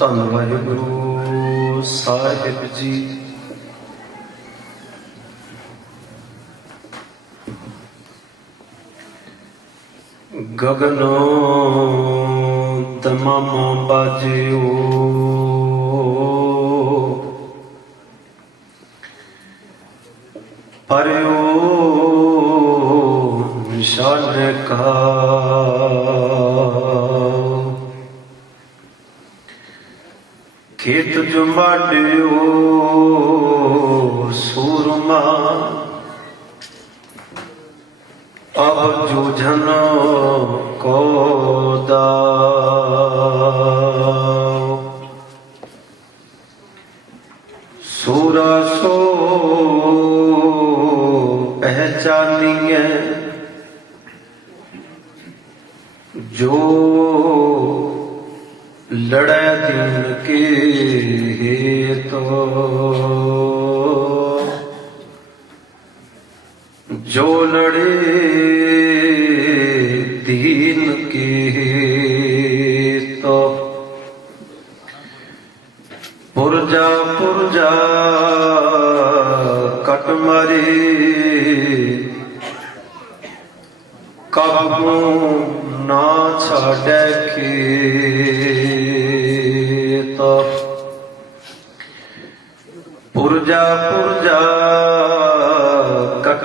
ਧੰਨ ਵਾਹਿਗੁਰੂ ਸਾਹਿਬ ਜੀ। ਗਗਨੋ ਤਮਾਮਾ ਬਾਜਿਓ ਪਰਿਓ ਨਿਸ਼ਾਨ ਕਾ खेत जुमाडियो सूरमा अब जूझन को दाव सूरा सो पहचानिए जो लड़े दिन के तो जो लड़े दीन के तो पुरजा पुरजा कट मरे कबू ना छाड़े के पुरजा पुरजा कट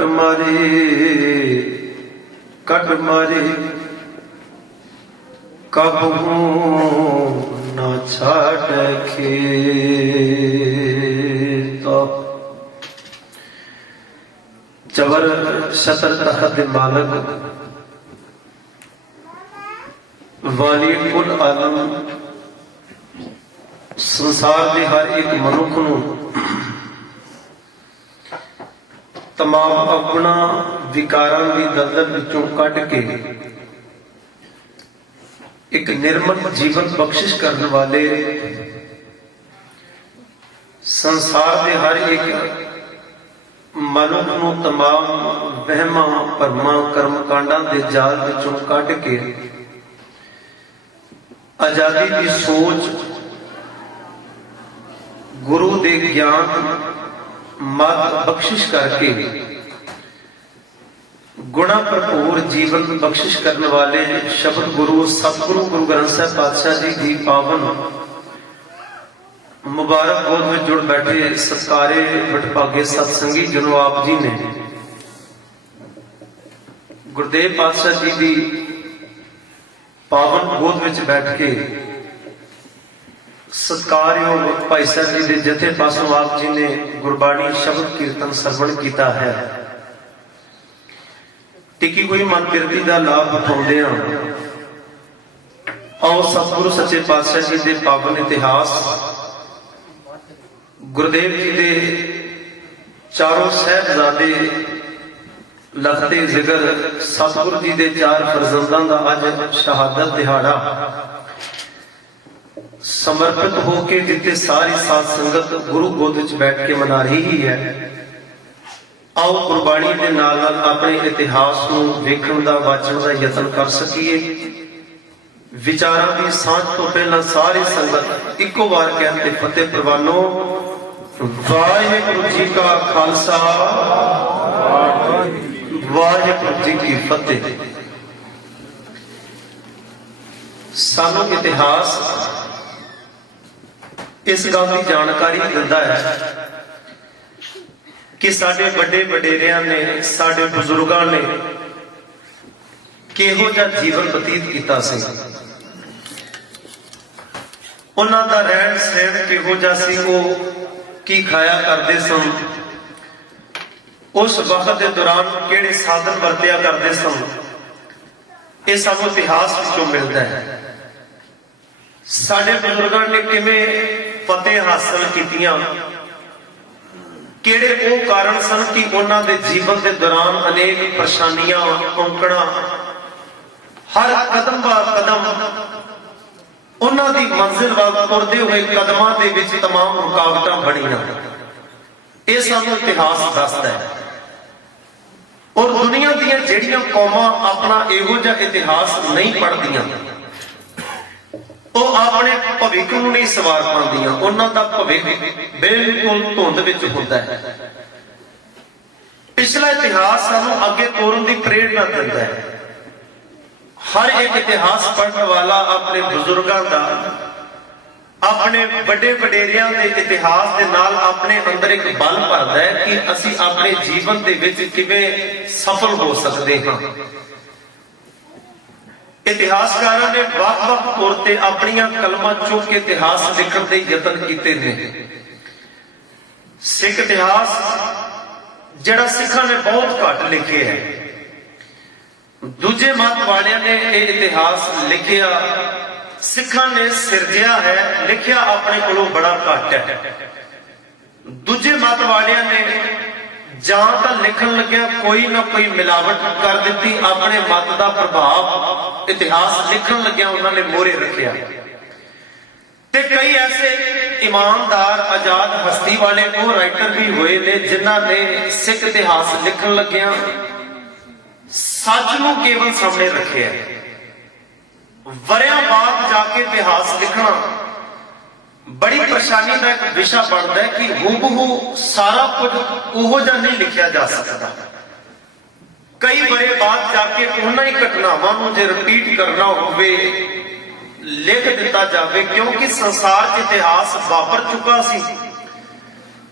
मारे कबहू न छाड़ खेत। चवर शतर तखत मालक वाली कुल आलम संसार के हर एक मनुख नूं तमाम अपना विकारां दी दलदल विचों कढ के एक निर्मल जीवन बख्शिश करने वाले संसार के हर एक मनुख नूं तमाम वहमां भरमां कर्म कांडां दे जाल विचों कढ के आजादी की सोच गुरु दे ज्ञान मत बख्शिश करके गुणा भरपूर जीवन बख्शिश करने वाले शब्द गुरु सतगुरु गुरु ग्रंथ साहिब पातशाह जी की पावन मुबारक गोद में जुड़ बैठे सत्कारे बटभागे सत्संगी जनों आप जी ने गुरुदेव पातशाह जी की पावन गोद में बैठ के सत्कारयोग भाई साहब जी के जथे पासों आप जी ने गुरबाणी शब्द कीर्तन सरवण किया है। टिकी हुई मन किरती का लाभ उठाते हैं। आओ सतगुरु सच्चे पातशाह जी के पावन इतिहास गुरुदेव जी के चारों साहिबजादे लखते जिगर सतगुरु जी के चार फरजंदां दा अज शहादत दिहाड़ा समर्पित होके जिते सारी साध संगत गुरु गोद च बैठ के मना रही है। आओ गुरबाणी के नाल नाल अपने इतिहास नूं वेखण दा वाचण दा यतन कर सकीए। विचारां दी सांझ तो पहला सारी संगत इको बार कहते फतेह प्रवानो। वाहिगुरू जी का खालसा वाहिगुरू जी की फतेह। सानू इतिहास इस गल की जानकारी दिंदा है कि साडे बड़े वडेरियां ने साडे बुजुर्गां ने किहो जिहा जीवन बतीत किया सी। उन्हां दा रहन सहन किहो जिहा सी, वो की खाया करते सन, उस वक्त के दौरान किहड़े साधन वरतिया करते सन, ये सानू इतिहास विचों मिलता है। साडे बुजुर्गां ने किवें फतेह हासिल कीतियां, किहड़े वो कारण सन कि उन्हां दे जीवन के दौरान अनेक परेशानियां औंकड़ा हर कदम ब कदम उन्हां दी मंजिल वाल तुरदे हुए कदमां दे विच तमाम रुकावटां बणीआं। ये सानू इतिहास दसदा है। और दुनिया दीयां जिहड़ियां कौमां अपना इहो जिहा इतिहास नहीं पढ़दियां, ਉਹ ਆਪਣੇ ਭਵਿੱਖ ਨੂੰ ਨਹੀਂ ਸਵਾਰ ਪਾਉਂਦੀਆਂ, ਉਹਨਾਂ ਦਾ ਭਵਿੱਖ ਬਿਲਕੁਲ ਧੁੰਦ ਵਿੱਚ ਹੁੰਦਾ ਹੈ। ਪਿਛਲਾ ਇਤਿਹਾਸ ਸਾਨੂੰ ਅੱਗੇ ਤੋਰਨ ਦੀ ਪ੍ਰੇਰਣਾ ਦਿੰਦਾ ਹੈ। ਹਰ ਇੱਕ ਇਤਿਹਾਸ ਪੜ੍ਹਨ ਵਾਲਾ ਆਪਣੇ ਬਜ਼ੁਰਗਾਂ ਦਾ, ਆਪਣੇ ਵੱਡੇ ਵਡੇਰਿਆਂ ਦੇ ਇਤਿਹਾਸ ਦੇ ਨਾਲ ਆਪਣੇ ਅੰਦਰ ਇੱਕ ਬਲ ਭਰਦਾ ਹੈ ਕਿ ਅਸੀਂ ਆਪਣੇ ਜੀਵਨ ਦੇ ਵਿੱਚ ਕਿਵੇਂ ਸਫਲ ਹੋ ਸਕਦੇ ਹਾਂ। ਇਤਿਹਾਸਕਾਰਾਂ ਨੇ ਵੱਖ-ਵੱਖ ਤੌਰ ਤੇ ਆਪਣੀਆਂ ਕਲਮਾਂ ਚੁੱਕ ਕੇ ਇਤਿਹਾਸ ਲਿਖਣ ਦੇ ਯਤਨ ਕੀਤੇ ਨੇ। ਸਿੱਖ ਇਤਿਹਾਸ ਜਿਹੜਾ ਸਿੱਖਾਂ ਨੇ ਬਹੁਤ ਘੱਟ ਲਿਖਿਆ ਹੈ। ਦੂਜੇ ਮਤ ਵਾਲਿਆਂ ਨੇ ਇਹ ਇਤਿਹਾਸ ਲਿਖਿਆ, ਸਿੱਖਾਂ ਨੇ ਸਿਰਜਿਆ ਹੈ, ਲਿਖਿਆ ਆਪਣੇ ਕੋਲੋਂ ਬੜਾ ਘੱਟ ਹੈ। ਦੂਜੇ ਮਤ ਵਾਲਿਆਂ ਨੇ ਜਾਂ ਤਾਂ ਲਿਖਣ ਲੱਗਿਆ ਕੋਈ ਨਾ ਕੋਈ ਮਿਲਾਵਟ ਕਰ ਦਿੱਤੀ, ਆਪਣੇ ਮਤ ਦਾ ਪ੍ਰਭਾਵ ਇਤਿਹਾਸ ਲਿਖਣ ਲੱਗਿਆ ਉਹਨਾਂ ਨੇ ਮੋਹਰੇ ਰੱਖਿਆ, ਤੇ ਕਈ ਐਸੇ ਇਮਾਨਦਾਰ ਆਜ਼ਾਦ ਹਸਤੀ ਵਾਲੇ ਉਹ ਰਾਈਟਰ ਵੀ ਹੋਏ ਨੇ ਜਿਨ੍ਹਾਂ ਨੇ ਸਿੱਖ ਇਤਿਹਾਸ ਲਿਖਣ ਲੱਗਿਆ ਸੱਚ ਨੂੰ ਕੇਵਲ ਸਾਹਮਣੇ ਰੱਖਿਆ। ਵਰਿਆਂ ਬਾਅਦ ਜਾ ਕੇ ਇਤਿਹਾਸ ਲਿਖਣਾ ਬੜੀ ਪਰੇਸ਼ਾਨੀ ਦਾ ਇੱਕ ਵਿਸ਼ਾ ਬਣਦਾ ਹੈ ਕਿ ਹੂਬਹੂ ਸਾਰਾ ਕੁਝ ਉਹੋ ਜਿਹਾ ਨਹੀਂ ਲਿਖਿਆ ਜਾ ਸਕਦਾ। ਕਈ ਵਰੇ ਬਾਅਦ ਜਾ ਕੇ ਉਹਨਾਂ ਹੀ ਘਟਨਾਵਾਂ ਨੂੰ ਜੇ ਰਿਪੀਟ ਕਰਨਾ ਹੋਵੇ, ਲਿਖ ਦਿੱਤਾ ਜਾਵੇ, ਕਿਉਂਕਿ ਸੰਸਾਰ 'ਚ ਇਤਿਹਾਸ ਵਾਪਰ ਚੁੱਕਾ ਸੀ,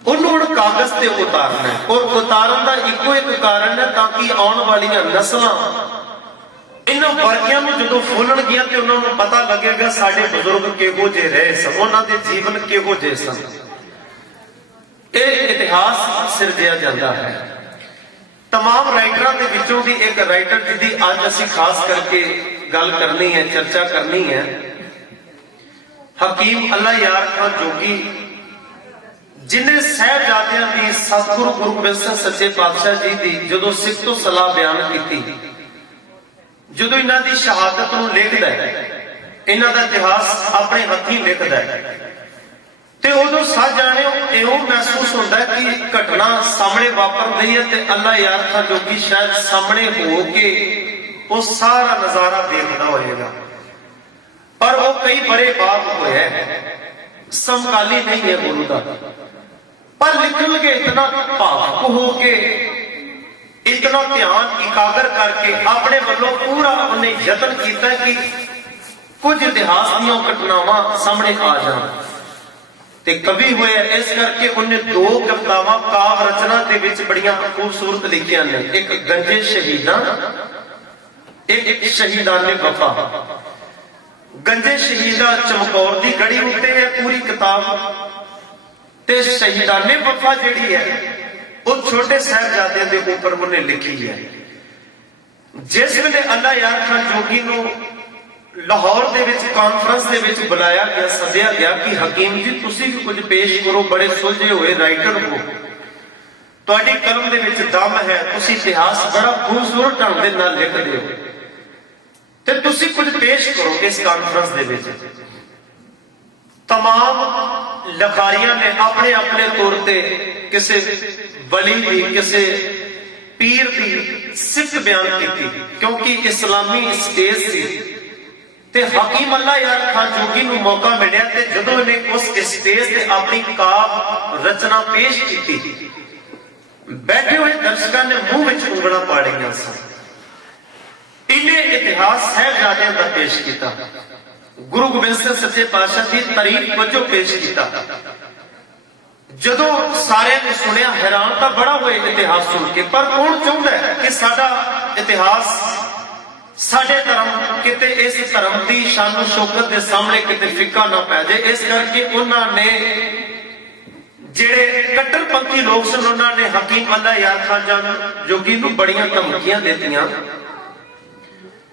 ਉਹਨੂੰ ਹੁਣ ਕਾਗਜ਼ ਤੇ ਉਤਾਰਨਾ ਹੈ। ਔਰ ਉਤਾਰਨ ਦਾ ਇੱਕੋ ਇੱਕ ਕਾਰਨ ਹੈ ਤਾਂ ਕਿ ਆਉਣ ਵਾਲੀਆਂ ਨਸਲਾਂ ਇਹਨਾਂ ਵਰਗਿਆਂ ਨੂੰ ਜਦੋਂ ਫੋਲਣਗੀਆਂ ਤੇ ਉਹਨਾਂ ਨੂੰ ਪਤਾ ਲੱਗੇਗਾ ਸਾਡੇ ਬਜ਼ੁਰਗ ਕਿਹੋ ਜਿਹੇ ਰਹੇ ਸਨ, ਉਹਨਾਂ ਦੇ ਜੀਵਨ ਕਿਹੋ ਜਿਹੇ ਸਨ। ਇਹ ਇਤਿਹਾਸ ਸਿਰਜਿਆ ਜਾਂਦਾ ਹੈ। तमाम ਰਾਈਟਰਾਂ ਦੇ ਵਿੱਚੋਂ ਦੀ ਇੱਕ ਰਾਈਟਰ ਜਿਹਦੀ ਅੱਜ ਅਸੀਂ ਖਾਸ ਕਰਕੇ ਗੱਲ ਕਰਨੀ ਹੈ, ਚਰਚਾ ਕਰਨੀ ਹੈ, ਹਕੀਮ ਅੱਲਾ ਯਾਰ ਖਾਨ ਜੋਗੀ, ਜਿਨੇ ਸਾਹਿਬਜ਼ਾਦਿਆਂ ਦੀ ਸਤਿਗੁਰੂ ਗੁਰੂ ਗੋਬਿੰਦ ਸਿੰਘ ਸੱਚੇ ਪਾਤਸ਼ਾਹ ਜੀ ਦੀ ਜਦੋਂ ਸਿੱਖ ਤੋਂ ਸਲਾਹ ਬਿਆਨ ਕੀਤੀ, ਜਦੋਂ ਇਹਨਾਂ ਦੀ ਸ਼ਹਾਦਤ ਨੂੰ ਲਿਖਦਾ ਹੈ, ਇਹਨਾਂ ਦਾ ਇਤਿਹਾਸ ਆਪਣੇ ਹੱਥੀਂ ਲਿਖਦਾ ਹੈ, ਤੇ ਉਦੋਂ ਸੱਚ ਜਾਣਿਓ ਇਉਂ ਮਹਿਸੂਸ ਹੁੰਦਾ ਕਿ ਘਟਨਾ ਸਾਹਮਣੇ ਵਾਪਰ ਰਹੀ ਹੈ ਤੇ ਅੱਲਾ ਯਾਰ ਖਾਨ ਜੋਗੀ ਸ਼ਾਇਦ ਸਾਹਮਣੇ ਹੋ ਕੇ ਉਹ ਸਾਰਾ ਨਜ਼ਾਰਾ ਦੇਖਦਾ ਹੋਏਗਾ, ਪਰ ਉਹ ਕਈ ਬੜੇ ਬਾਅਦ ਹੋਇਆ, ਸਮਕਾਲੀ ਨਹੀਂ ਹੈ ਗੁਰੂ ਦਾ। पर लिखन लगे इतना भावुक हो के, इतना ध्यान इकागर करके अपने वालों पूरा उन्हें यतन किया कि कुछ इतिहास दी घटनावां सामने आ जान। ते कवि होए इस करके उन्हें दो कवितावां काव्य रचना दे विच बड़ियां खूबसूरत लिखियां ने, एक गंजे शहीदां, एक शहीदाने वफा। गंजे शहीदा चमकौर दी गढ़ी उत्ते है पूरी किताब, ते शहीदाने वफा जिहड़ी है वो छोटे साहिबजादे दे उपर उन्हें लिखी है। जिस वेले अल्लाह यार खान जोगी नूं लाहौर दे विच कॉन्फ्रेंस दे विच बुलाया गया, सद्या गया कि हकीम जी तुसीं भी कुछ पेश करो, बड़े सुलझे हुए राइटर हो, तुहाडी कलम दे विच दम है, तुसीं इतिहास बड़ा खूबसूरत ढंग दे नाल लिखदे हो, ते तुसीं कुछ पेश करो इस कॉन्फ्रेंस दे विच। तमाम लखारियां ने अपने अपने तौर ते किसी वली दी, किसी पीर दी सिख बयान की, क्योंकि इस्लामी स्टेज सी ते हकीम अल्लाह यार खान जोगी नूं मौका मिलिया ते जदों ने उस स्टेज ते अपनी काव्य रचना पेश की, बैठे हुए दर्शकों ने मुंह विच उंगलां पाड़ियां सन। इन्हें इतिहास साहिबजादियां दा पेश किया, गुरु गोबिंद सिंह सच्चे पातशाह की तारीफ वजों पेश किया। जदों सारे ने सुनिया हैरान तो बड़ा हुए इतिहास सुन के, पर कौन चाहता है कि साडा इतिहास, साडे धर्म किते इस धर्म की शानो शौकत के सामने किते फिक्का ना पै जाए। इस करके उन्होंने जेड़े कट्टरपंथी लोग सन उन्होंने हकीम अल्लाह यार खान जोगी नूं बड़ियां धमकियां दित्तियां,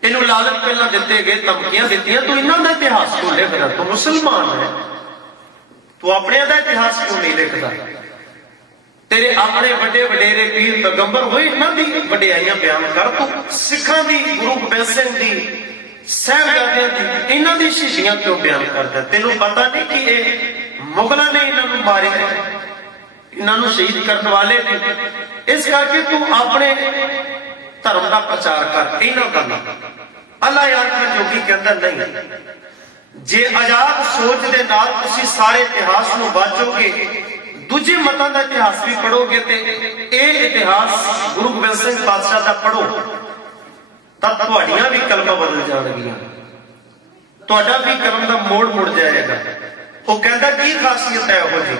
इन्हों लालच पहला दिते गए, धमकियां दित्तियां, तू इन्हों का इतिहास क्यों लिखदा, तू मुसलमान है, तू अपने का इतिहास क्यों नहीं लिखदा, तेरे अपने बड़े वडेरे पीर पैगंबर होए इन्हां दी वडियाइयां बयान कर, तू सिखां दी, गुरु गोबिंद सिंह दी, साहिबजादियां दी, इन्हां दी शहीदियां क्यों बयान करदा। तैनूं पता नहीं कि ये मुगलों ने इन्हां नूं मारे, इन्हां नूं शहीद करने वाले ने, इस करके तू अपने धर्म का प्रचार कर, इन्हां दा ना। अल्लाह यार खान जोगी कहता नहीं, जे आजाद सोच दे नाल तुसी सारे इतिहास नूं वाचोगे, दूजे मतां दा इतिहास भी पढ़ोगे ते ਇਹ इतिहास गुरु गोबिंद सिंह पातशाह दा पढ़ो ਤਾਂ ਤੁਹਾਡੀਆਂ ਵੀ ਕਲਮਾਂ ਬਦਲ ਜਾਣਗੀਆਂ, ਤੁਹਾਡਾ ਵੀ ਕਰਮ ਦਾ ਮੋੜ ਮੁੜ ਜਾਏਗਾ। ਉਹ ਕਹਿੰਦਾ ਕੀ ਖਾਸੀਅਤ ਹੈ ਉਹ ਜੀ,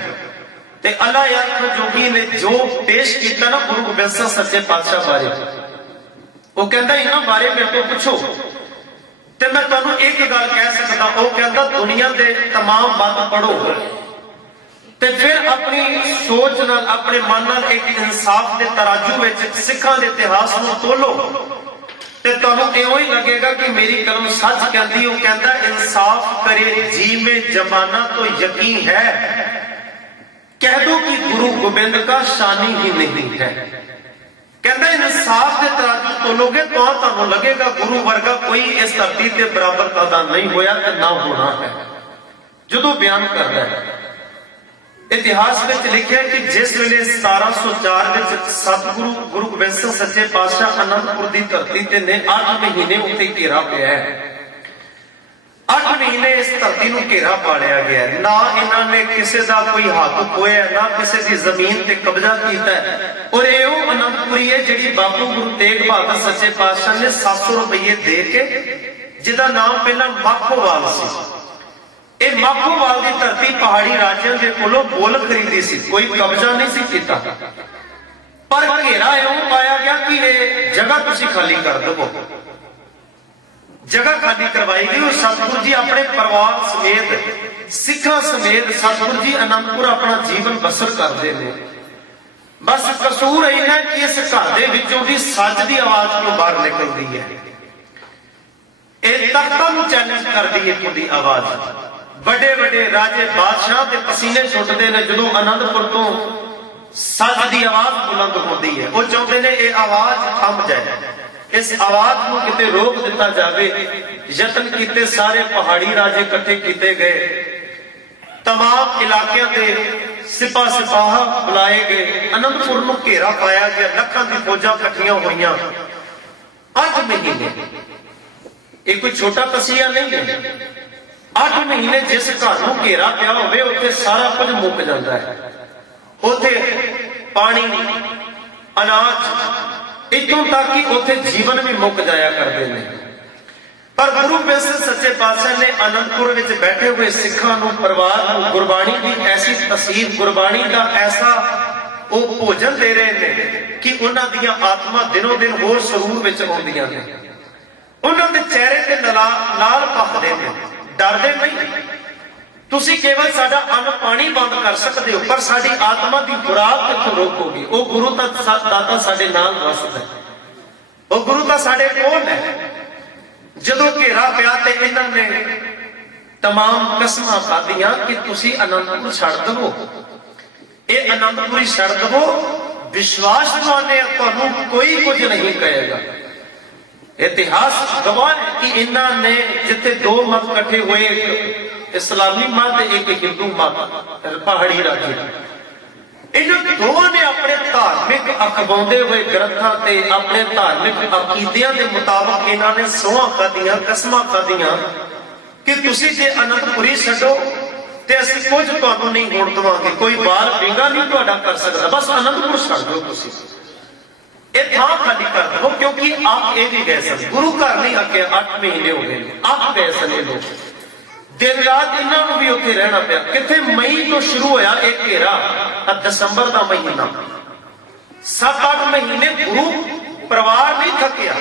ਤੇ ਅੱਲਾ ਯਾਰ ਜੋਗੀ ਨੇ ਜੋ ਪੇਸ਼ ਕੀਤਾ ਨਾ ਗੁਰੂ ਗੋਬਿੰਦ ਸਿੰਘ ਸੱਚੇ ਪਾਤਸ਼ਾਹ ਬਾਰੇ, ਉਹ ਕਹਿੰਦਾ ਇਹਨਾਂ ਬਾਰੇ ਮੇਰੇ ਤੋਂ ਪੁੱਛੋ ਤੇ ਮੈਂ ਤੁਹਾਨੂੰ ਇੱਕ ਗੱਲ ਕਹਿ ਸਕਦਾ। ਉਹ ਕਹਿੰਦਾ ਦੁਨੀਆ ਦੇ तमाम ਮਤ ਪੜੋ ਤੇ ਫਿਰ ਆਪਣੀ ਸੋਚ ਨਾਲ ਆਪਣੇ ਮਨ ਨਾਲ ਇੱਕ ਇਨਸਾਫ ਦੇ ਤਰਾਜੂ ਵਿੱਚ ਸਿੱਖਾਂ ਦੇ ਇਤਿਹਾਸ ਨੂੰ ਤੋਲੋ ਤੇ ਤੁਹਾਨੂੰ ਇਉਂ ਹੀ ਲੱਗੇਗਾ ਕਿ ਮੇਰੀ ਕਲਮ ਸੱਚ ਕਹਿੰਦੀ। ਉਹ ਕਹਿੰਦਾ ਇਨਸਾਫ ਕਰੇ ਜੀ में जमाना तो यकीन है, कह दो कि गुरु गोबिंद का शानी ही नहीं है। कहता इंसाफ के तराजू तोलोगे तो ਤੁਹਾਨੂੰ लगेगा गुरु वर्गा कोई इस धरती के बराबर पैदा नहीं होया ते ना होना है। ਜਦੋਂ ਬਿਆਨ ਕਰਦਾ ਹੈ इतिहास में लिखा कि जिस वेले 1704 ਵਿੱਚ सतगुरु गुरु गोबिंद सिंह सच्चे पातशाह आनंदपुर की धरती ते ने 8 महीने उत्ते घेरा पिया है। 8 महीने इस धरती ਨੂੰ घेरा पालिया गया, ना इन्होंने किसी का कोई हक खोया, ना किसी की जमीन ते कब्जा किया। और ये वो आनंदपुरी है जिहड़ी बाबू गुरु तेग बहादुर सच्चे पातशाह ने 700 रुपये दे के, जिहदा नाम पहला माखोवाल सी। ਇਹ ਮਾਖੋਵਾਲ ਦੀ ਧਰਤੀ ਪਹਾੜੀ ਰਾਜਿਆਂ ਦੇ ਕੋਲੋਂ ਮੁੱਲ ਖਰੀਦੀ ਸੀ, ਕੋਈ ਕਬਜ਼ਾ ਨਹੀਂ ਸੀ ਕੀਤਾ, ਪਰ ਘੇਰਾ ਇਉਂ ਪਾਇਆ ਗਿਆ ਕਿ ਇਹ ਜਗ੍ਹਾ ਤੁਸੀਂ ਖਾਲੀ ਕਰ ਦਿਓ। ਜਗ੍ਹਾ ਖਾਲੀ ਕਰਵਾਈ ਗਈ। ਉਹ ਸਤਿਗੁਰੂ ਜੀ ਆਪਣੇ ਪਰਿਵਾਰ ਸਮੇਤ ਸਿੱਖਾਂ ਸਮੇਤ ਸਤਿਗੁਰੂ ਜੀ ਆਨੰਦਪੁਰ ਆਪਣਾ ਜੀਵਨ ਬਸਰ ਕਰਦੇ ਨੇ। ਬਸ ਕਸੂਰ ਇਹ ਹੈ ਕਿ ਇਸ ਘਰ ਦੇ ਵਿੱਚੋਂ ਦੀ ਸੱਚ ਦੀ ਆਵਾਜ਼ ਕਿਉਂ ਬਾਹਰ ਨਿਕਲਦੀ ਹੈ। ਇਹ ਤਖਤਾਂ ਨੂੰ ਚੈਲੰਜ ਕਰਦੀ ਹੈ ਤੁਹਾਡੀ ਆਵਾਜ਼। ਵੱਡੇ ਵੱਡੇ ਰਾਜੇ ਬਾਦਸ਼ਾਹ ਦੇ ਪਸੀਨੇ ਛੁੱਟਦੇ ਨੇ ਜਦੋਂ ਆਨੰਦਪੁਰ ਤੋਂ ਸੱਚ ਦੀ ਆਵਾਜ਼ ਬੁਲੰਦ ਹੁੰਦੀ ਹੈ। ਉਹ ਚਾਹੁੰਦੇ ਨੇ ਇਹ ਆਵਾਜ਼ ਥੰਮ ਜਾਏ, ਇਸ ਆਵਾਜ਼ ਨੂੰ ਕਿਤੇ ਰੋਕ ਦਿੱਤਾ ਜਾਵੇ। ਯਤਨ ਕੀਤੇ ਸਾਰੇ ਪਹਾੜੀ ਰਾਜੇ ਇਕੱਠੇ ਕੀਤੇ ਗਏ, तमाम ਇਲਾਕਿਆਂ ਦੇ ਸਿਪਾਹ ਸਿਪਾਹਾ ਬੁਲਾਏ ਗਏ, ਆਨੰਦਪੁਰ ਨੂੰ ਘੇਰਾ ਪਾਇਆ ਗਿਆ, ਲੱਖਾਂ ਦੀ ਫੌਜਾਂ ਇਕੱਠੀਆਂ ਹੋਈਆਂ। 8 ਮਹੀਨੇ ਇਹ ਕੋਈ ਛੋਟਾ ਤਸੀਹਾ ਨਹੀਂ ਹੈ। 8 ਮਹੀਨੇ ਜਿਸ ਘਰ ਨੂੰ ਘੇਰਾ ਪਿਆ ਹੋਵੇ ਉੱਥੇ ਸਾਰਾ ਕੁਝ ਮੁੱਕ ਜਾਂਦਾ ਹੈ। ਉੱਥੇ ਪਾਣੀ, ਅਨਾਜ, ਇੱਥੋਂ ਤੱਕ ਕਿ ਉੱਥੇ ਜੀਵਨ ਵੀ ਮੁੱਕ ਜਾਇਆ ਕਰਦੇ ਨੇ। ਪਰ ਗੁਰੂ ਗੋਬਿੰਦ ਸਿੰਘ ਸੱਚੇ ਪਾਤਸ਼ਾਹ ਨੇ ਆਨੰਦਪੁਰ ਵਿੱਚ ਬੈਠੇ ਹੋਏ ਸਿੱਖਾਂ ਨੂੰ, ਪਰਿਵਾਰ ਨੂੰ ਗੁਰਬਾਣੀ ਦੀ ਐਸੀ ਤਸੀਰ, ਗੁਰਬਾਣੀ ਦਾ ਐਸਾ ਉਹ ਭੋਜਨ ਦੇ ਰਹੇ ਨੇ ਕਿ ਉਹਨਾਂ ਦੀਆਂ ਆਤਮਾ ਦਿਨੋਂ ਦਿਨ ਹੋਰ ਸਰੂਰ ਵਿੱਚ ਆਉਂਦੀਆਂ ਨੇ। ਉਹਨਾਂ ਦੇ ਚਿਹਰੇ ਤੇ ਨਾਲ ਪੱਕਦੇ ਨੇ, ਡਰਦੇ ਨਹੀਂ। ਤੁਸੀਂ ਕੇਵਲ ਸਾਡਾ ਅੰਨ ਪਾਣੀ ਬੰਦ ਕਰ ਸਕਦੇ ਹੋ, ਪਰ ਸਾਡੀ ਆਤਮਾ ਦੀ ਖੁਰਾਕ ਕਿੱਥੋਂ ਰੋਕੋਗੇ? ਉਹ ਗੁਰੂ ਤਾਂ ਦਾਤਾ ਸਾਡੇ ਨਾਲ ਵਸਦਾ, ਉਹ ਗੁਰੂ ਤਾਂ ਸਾਡੇ ਕੋਲ ਹੈ। ਜਦੋਂ ਘੇਰਾ ਪਿਆ ਤੇ ਇਹਨਾਂ ਨੇ तमाम ਕਸਮਾਂ ਖਾਧੀਆਂ ਕਿ ਤੁਸੀਂ ਆਨੰਦਪੁਰ ਛੱਡ ਦਵੋ, ਇਹ ਆਨੰਦਪੁਰੀ ਛੱਡ ਦਵੋ, ਵਿਸ਼ਵਾਸ ਦਿਵਾਉਂਦੇ ਤੁਹਾਨੂੰ ਕੋਈ ਕੁਝ ਨਹੀਂ ਕਹੇਗਾ। इतिहास गवाह है कि इन्होंने जिथे दो मत इकट्ठे हुए, एक इस्लामी मत एक हिंदू मत, पहाड़ी राज्य, इन्होंने दोवां ने अपने धार्मिक अखबाउंदे हुए ग्रंथां ते अपने धार्मिक अकीदियां के मुताबिक इन्होंने सौहां खादियां, कसमां खादियां कि तुसीं जे आनंदपुरी छड्डो ते असीं कुछ तुहानूं नहीं होण देवांगे, कोई बाल विंगा नहीं तुहाडा कर सकदा, बस आनंदपुर छड्ड दिओ तुसीं, ਇਹ ਥਾਂ ਖਾਲੀ ਕਰ ਦਿਓ। ਕਿਉਂਕਿ ਆਪ ਇਹ ਵੀ ਗਏ ਸਨ, ਗੁਰੂ ਘਰ ਨਹੀਂ ਆਕੇ 8 ਮਹੀਨੇ ਹੋ ਗਏ, ਆਪ ਗਏ ਸਨ ਇਹ ਲੋਕ। ਦਿਨ ਰਾਤ ਇਹਨਾਂ ਨੂੰ ਵੀ ਉੱਥੇ ਰਹਿਣਾ ਪਿਆ। ਕਿੱਥੇ ਮਈ ਤੋਂ ਸ਼ੁਰੂ ਹੋਇਆ ਇਹ ਘੇਰਾ, ਦਸੰਬਰ ਦਾ ਮਹੀਨਾ, 7-8 ਮਹੀਨੇ ਗੁਰੂ ਪਰਿਵਾਰ ਨਹੀਂ ਥੱਕਿਆ।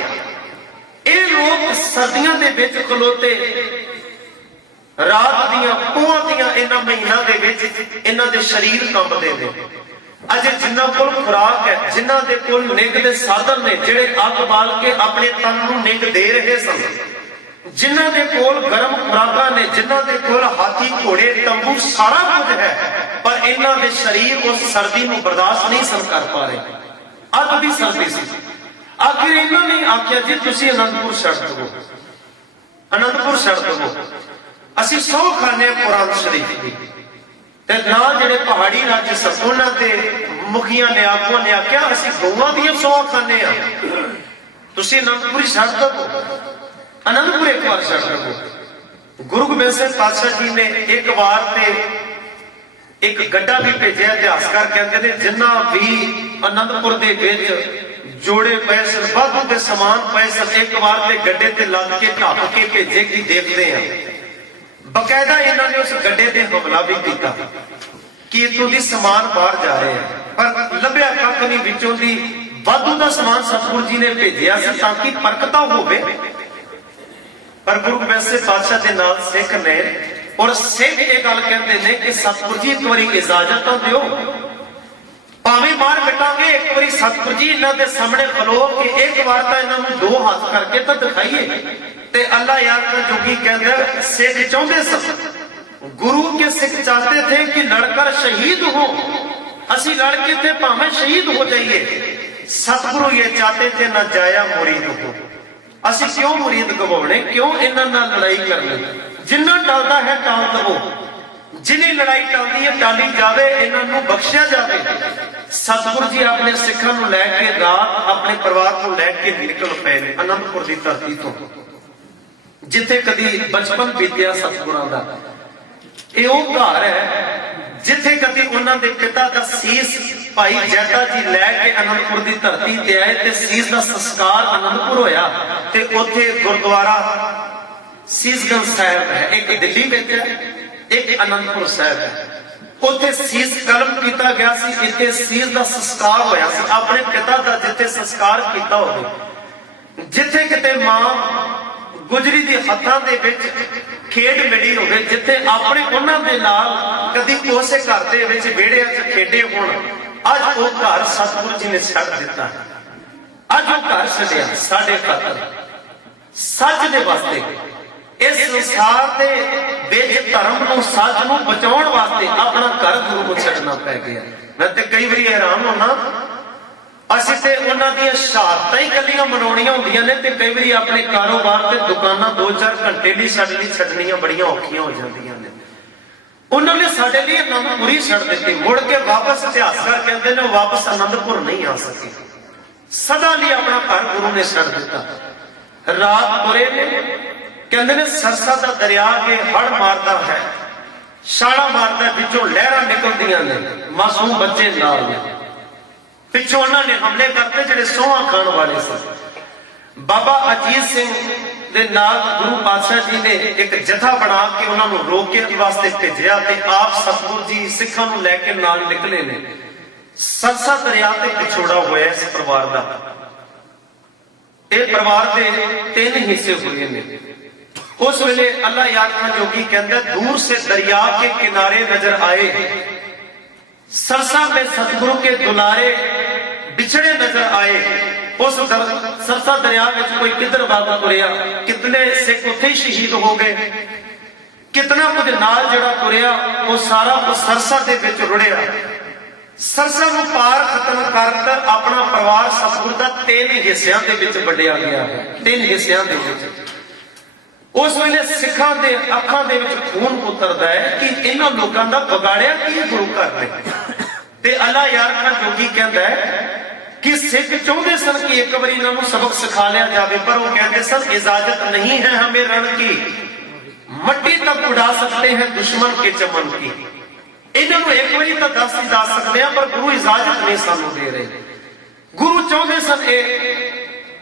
ਇਹ ਲੋਕ ਸਰਦੀਆਂ ਦੇ ਵਿੱਚ ਖਲੋਤੇ, ਰਾਤ ਦੀਆਂ ਪੂਆਂ ਦੀਆਂ ਇਹਨਾਂ ਮਹੀਨਿਆਂ ਦੇ ਵਿੱਚ ਇਹਨਾਂ ਦੇ ਸਰੀਰ ਕੰਬਦੇ ਨੇ। अजे जिन्हां कोल खुराक है, जिन्हां दे कोल निग दे साधन ने, जिहड़े अग बाल के अपने तन नूं निग दे रहे सन, जिन्हां दे कोल गर्म खुराकां ने, जिन्हां दे कोल हाथी घोड़े तंबू सारा कुछ है, पर इन्हां दे शरीर उस सर्दी नूं बर्दाश्त नहीं सन कर पा रहे। अग दी सर्दी सी। आखिर इन्हां ने आख्या जी तुसीं आनंदपुर छड्ड दवो, आनंदपुर छड्ड दवो, असीं सौं खाने कुरान शरीफ दी। ते ना जिहड़े पहाड़ी राज्य सन उन्हां दे मुखियां ने, आगूआं ने आख्या असीं गौआं दी सौं खाने आ, तुसीं आनंदपुरी छड्ड दवो, आनंदपुर एक बार छड्ड दवो। गुरु गोबिंद सिंह पातशाह जी ने एक बार ते एक गड्ढा भी भेजा। इतिहासकार कहते हैं जिन्ना भी आनंदपुर दे विच जोड़े पए सन, वाधू के समान पए सन, एक बार ते गड्ढे ते लद के ढक के भेजे कि देखते हैं। बकायदा इन्होंने उस गड्ढे ते हमला भी किया कि इतों दी समान बाहर जा रहे हैं, पर लभ्या कख नहीं, विचों दी वाधू का समान सतगुरु जी ने भेजा ताकि परखता होवे। पर गुरु गोबिंद सिंह पातशाह के नाल सिख ने और सिख ये गल कहते हैं कि सतगुरु जी एक बार इजाजत तो दिओ, भावें मार पिटांगे, एक बार सतगुरु जी इन्हां दे सामने खलो कि एक बार तो इन्हां दो हाथ करके तो दिखाइए। ते अल्लाह यार का जोगी कहंदा सिख चाहते सन, गुरु के सिख चाहते थे कि लड़कर शहीद हो, असी लड़के थे भावें शहीद हो जाइए। सतगुरु ये चाहते थे ना जाया मुरीद हो, असी क्यों मुरीद गवाने, क्यों इन्हां नाल लड़ाई करनी, जिन्ना टलदा है टाल दवो, जिन्हें लड़ाई टलदी है टाली जावे, इन्हां नूं बख्शिया जावे। सतगुरु जी अपने सिखां नूं लैके रात अपने परिवार को लैके निकल पे ने आनंदपुर की धरती तो, जिथे कदी बचपन बीतिया सतगुरां दा। ये वो घर है जिथे कदी उन्हां दे पिता दा सीस भाई जैता जी लैके आनंदपुर की धरती ते आए ते सीस दा संस्कार आनंदपुर होया ते उथे गुरुद्वारा सीसगंज साहिब है, एक दिल्ली विच है, एक आनंदपुर साहिब है। उथे सीस कलम किया गया सी, इत्थे सीस दा संस्कार होया सी। अपने पिता दा जिथे संस्कार किया होवे, जिथे किते मां गुजरी दी हत्थां दे विच खेड मिली होवे, जिथे अपने उन्हां दे नाल कदी उसे घर दे विच विहड़े च खेडे होण, अज वो घर सतगुरु जी ने छड्ड दिता। अज वो घर छड्डिया साडे खातर, सच दे वास्ते, इस संसार दे विच धर्म नूं सच नूं बचाउण वास्ते अपना घर गुरु को छड्डना पै गया। मैं ते कई बारी हैरान होना, असीं ते उन्हां दी शहादतां ही कल्लियां मनाउणियां हुंदियां ने ते कई बारी अपने कारोबार ते दुकानां 2-4 घंटे लई साडे लई छड्डणियां बड़ियां औखियां हो जांदियां ने। उन्होंने साडे लई आनंदपुर ही छड्ड दित्ती, मुड़ के वापस इतिहासकार कहते हैं वापस आनंदपुर नहीं आ सके, सदा लई अपना घर गुरु ने छड्ड दिता। रात तुरे ने, कहते ने सरसा दा दरिया के हड़ मारदा है, छाला मारदा, पिछों लहरां निकलदियां ने, मासूम बच्चे नाल ने, पिछों उन्होंने हमले करते जिहड़े सोहा खाण वाले सन। बाबा अजीत सिंह दे नाल गुरु पातशाह जी ने एक जथा बना के उन्होंने रोकने वास्ते भेजिया ते आप सतगुरु जी सिखां नूं लैके नाल निकले ने। सरसा दरिया ते पिछोड़ा होया इस परिवार दा। इस परिवार दे 3 हिस्से हुए ने। उस वेले अल्लाह याद खां जोगी कहंदा दूर से दरिया के किनारे नजर आए, सरसा में सतगुरु के दुलारे बिछड़े नजर आए। उस सरसा दरिया में कोई किधर बाबा तुरिया, कितने सिख उत्थे शहीद हो गए, कितना कुछ नाल जड़ा तुरिया वो सारा उस सरसा दे विच रुड़िया। सरसा नूं पार खत्म कर अपना परिवार सतगुरु दा 3 हिस्सियां दे विच वंडिया गया है, 3 हिस्सियां दे विच। उस वेले सिखां दे अखां दे विच खून उतरदा है कि इन्हां लोकां दा बगाड़िया की गुरु घर ने। ते अल्लाह यार खां जोगी कहंदा है कि सिख चाहते सन कि एक बार इन्हों सबक सिखा लिया जाए, पर वो कहते सन इजाजत नहीं है हमें रण की, मट्टी तक उड़ा सकते हैं दुश्मन के चमन की। इन्होंने एक बार तो दस जा सकते हैं, पर गुरु इजाजत नहीं सानू दे रहे। गुरु चाहते सन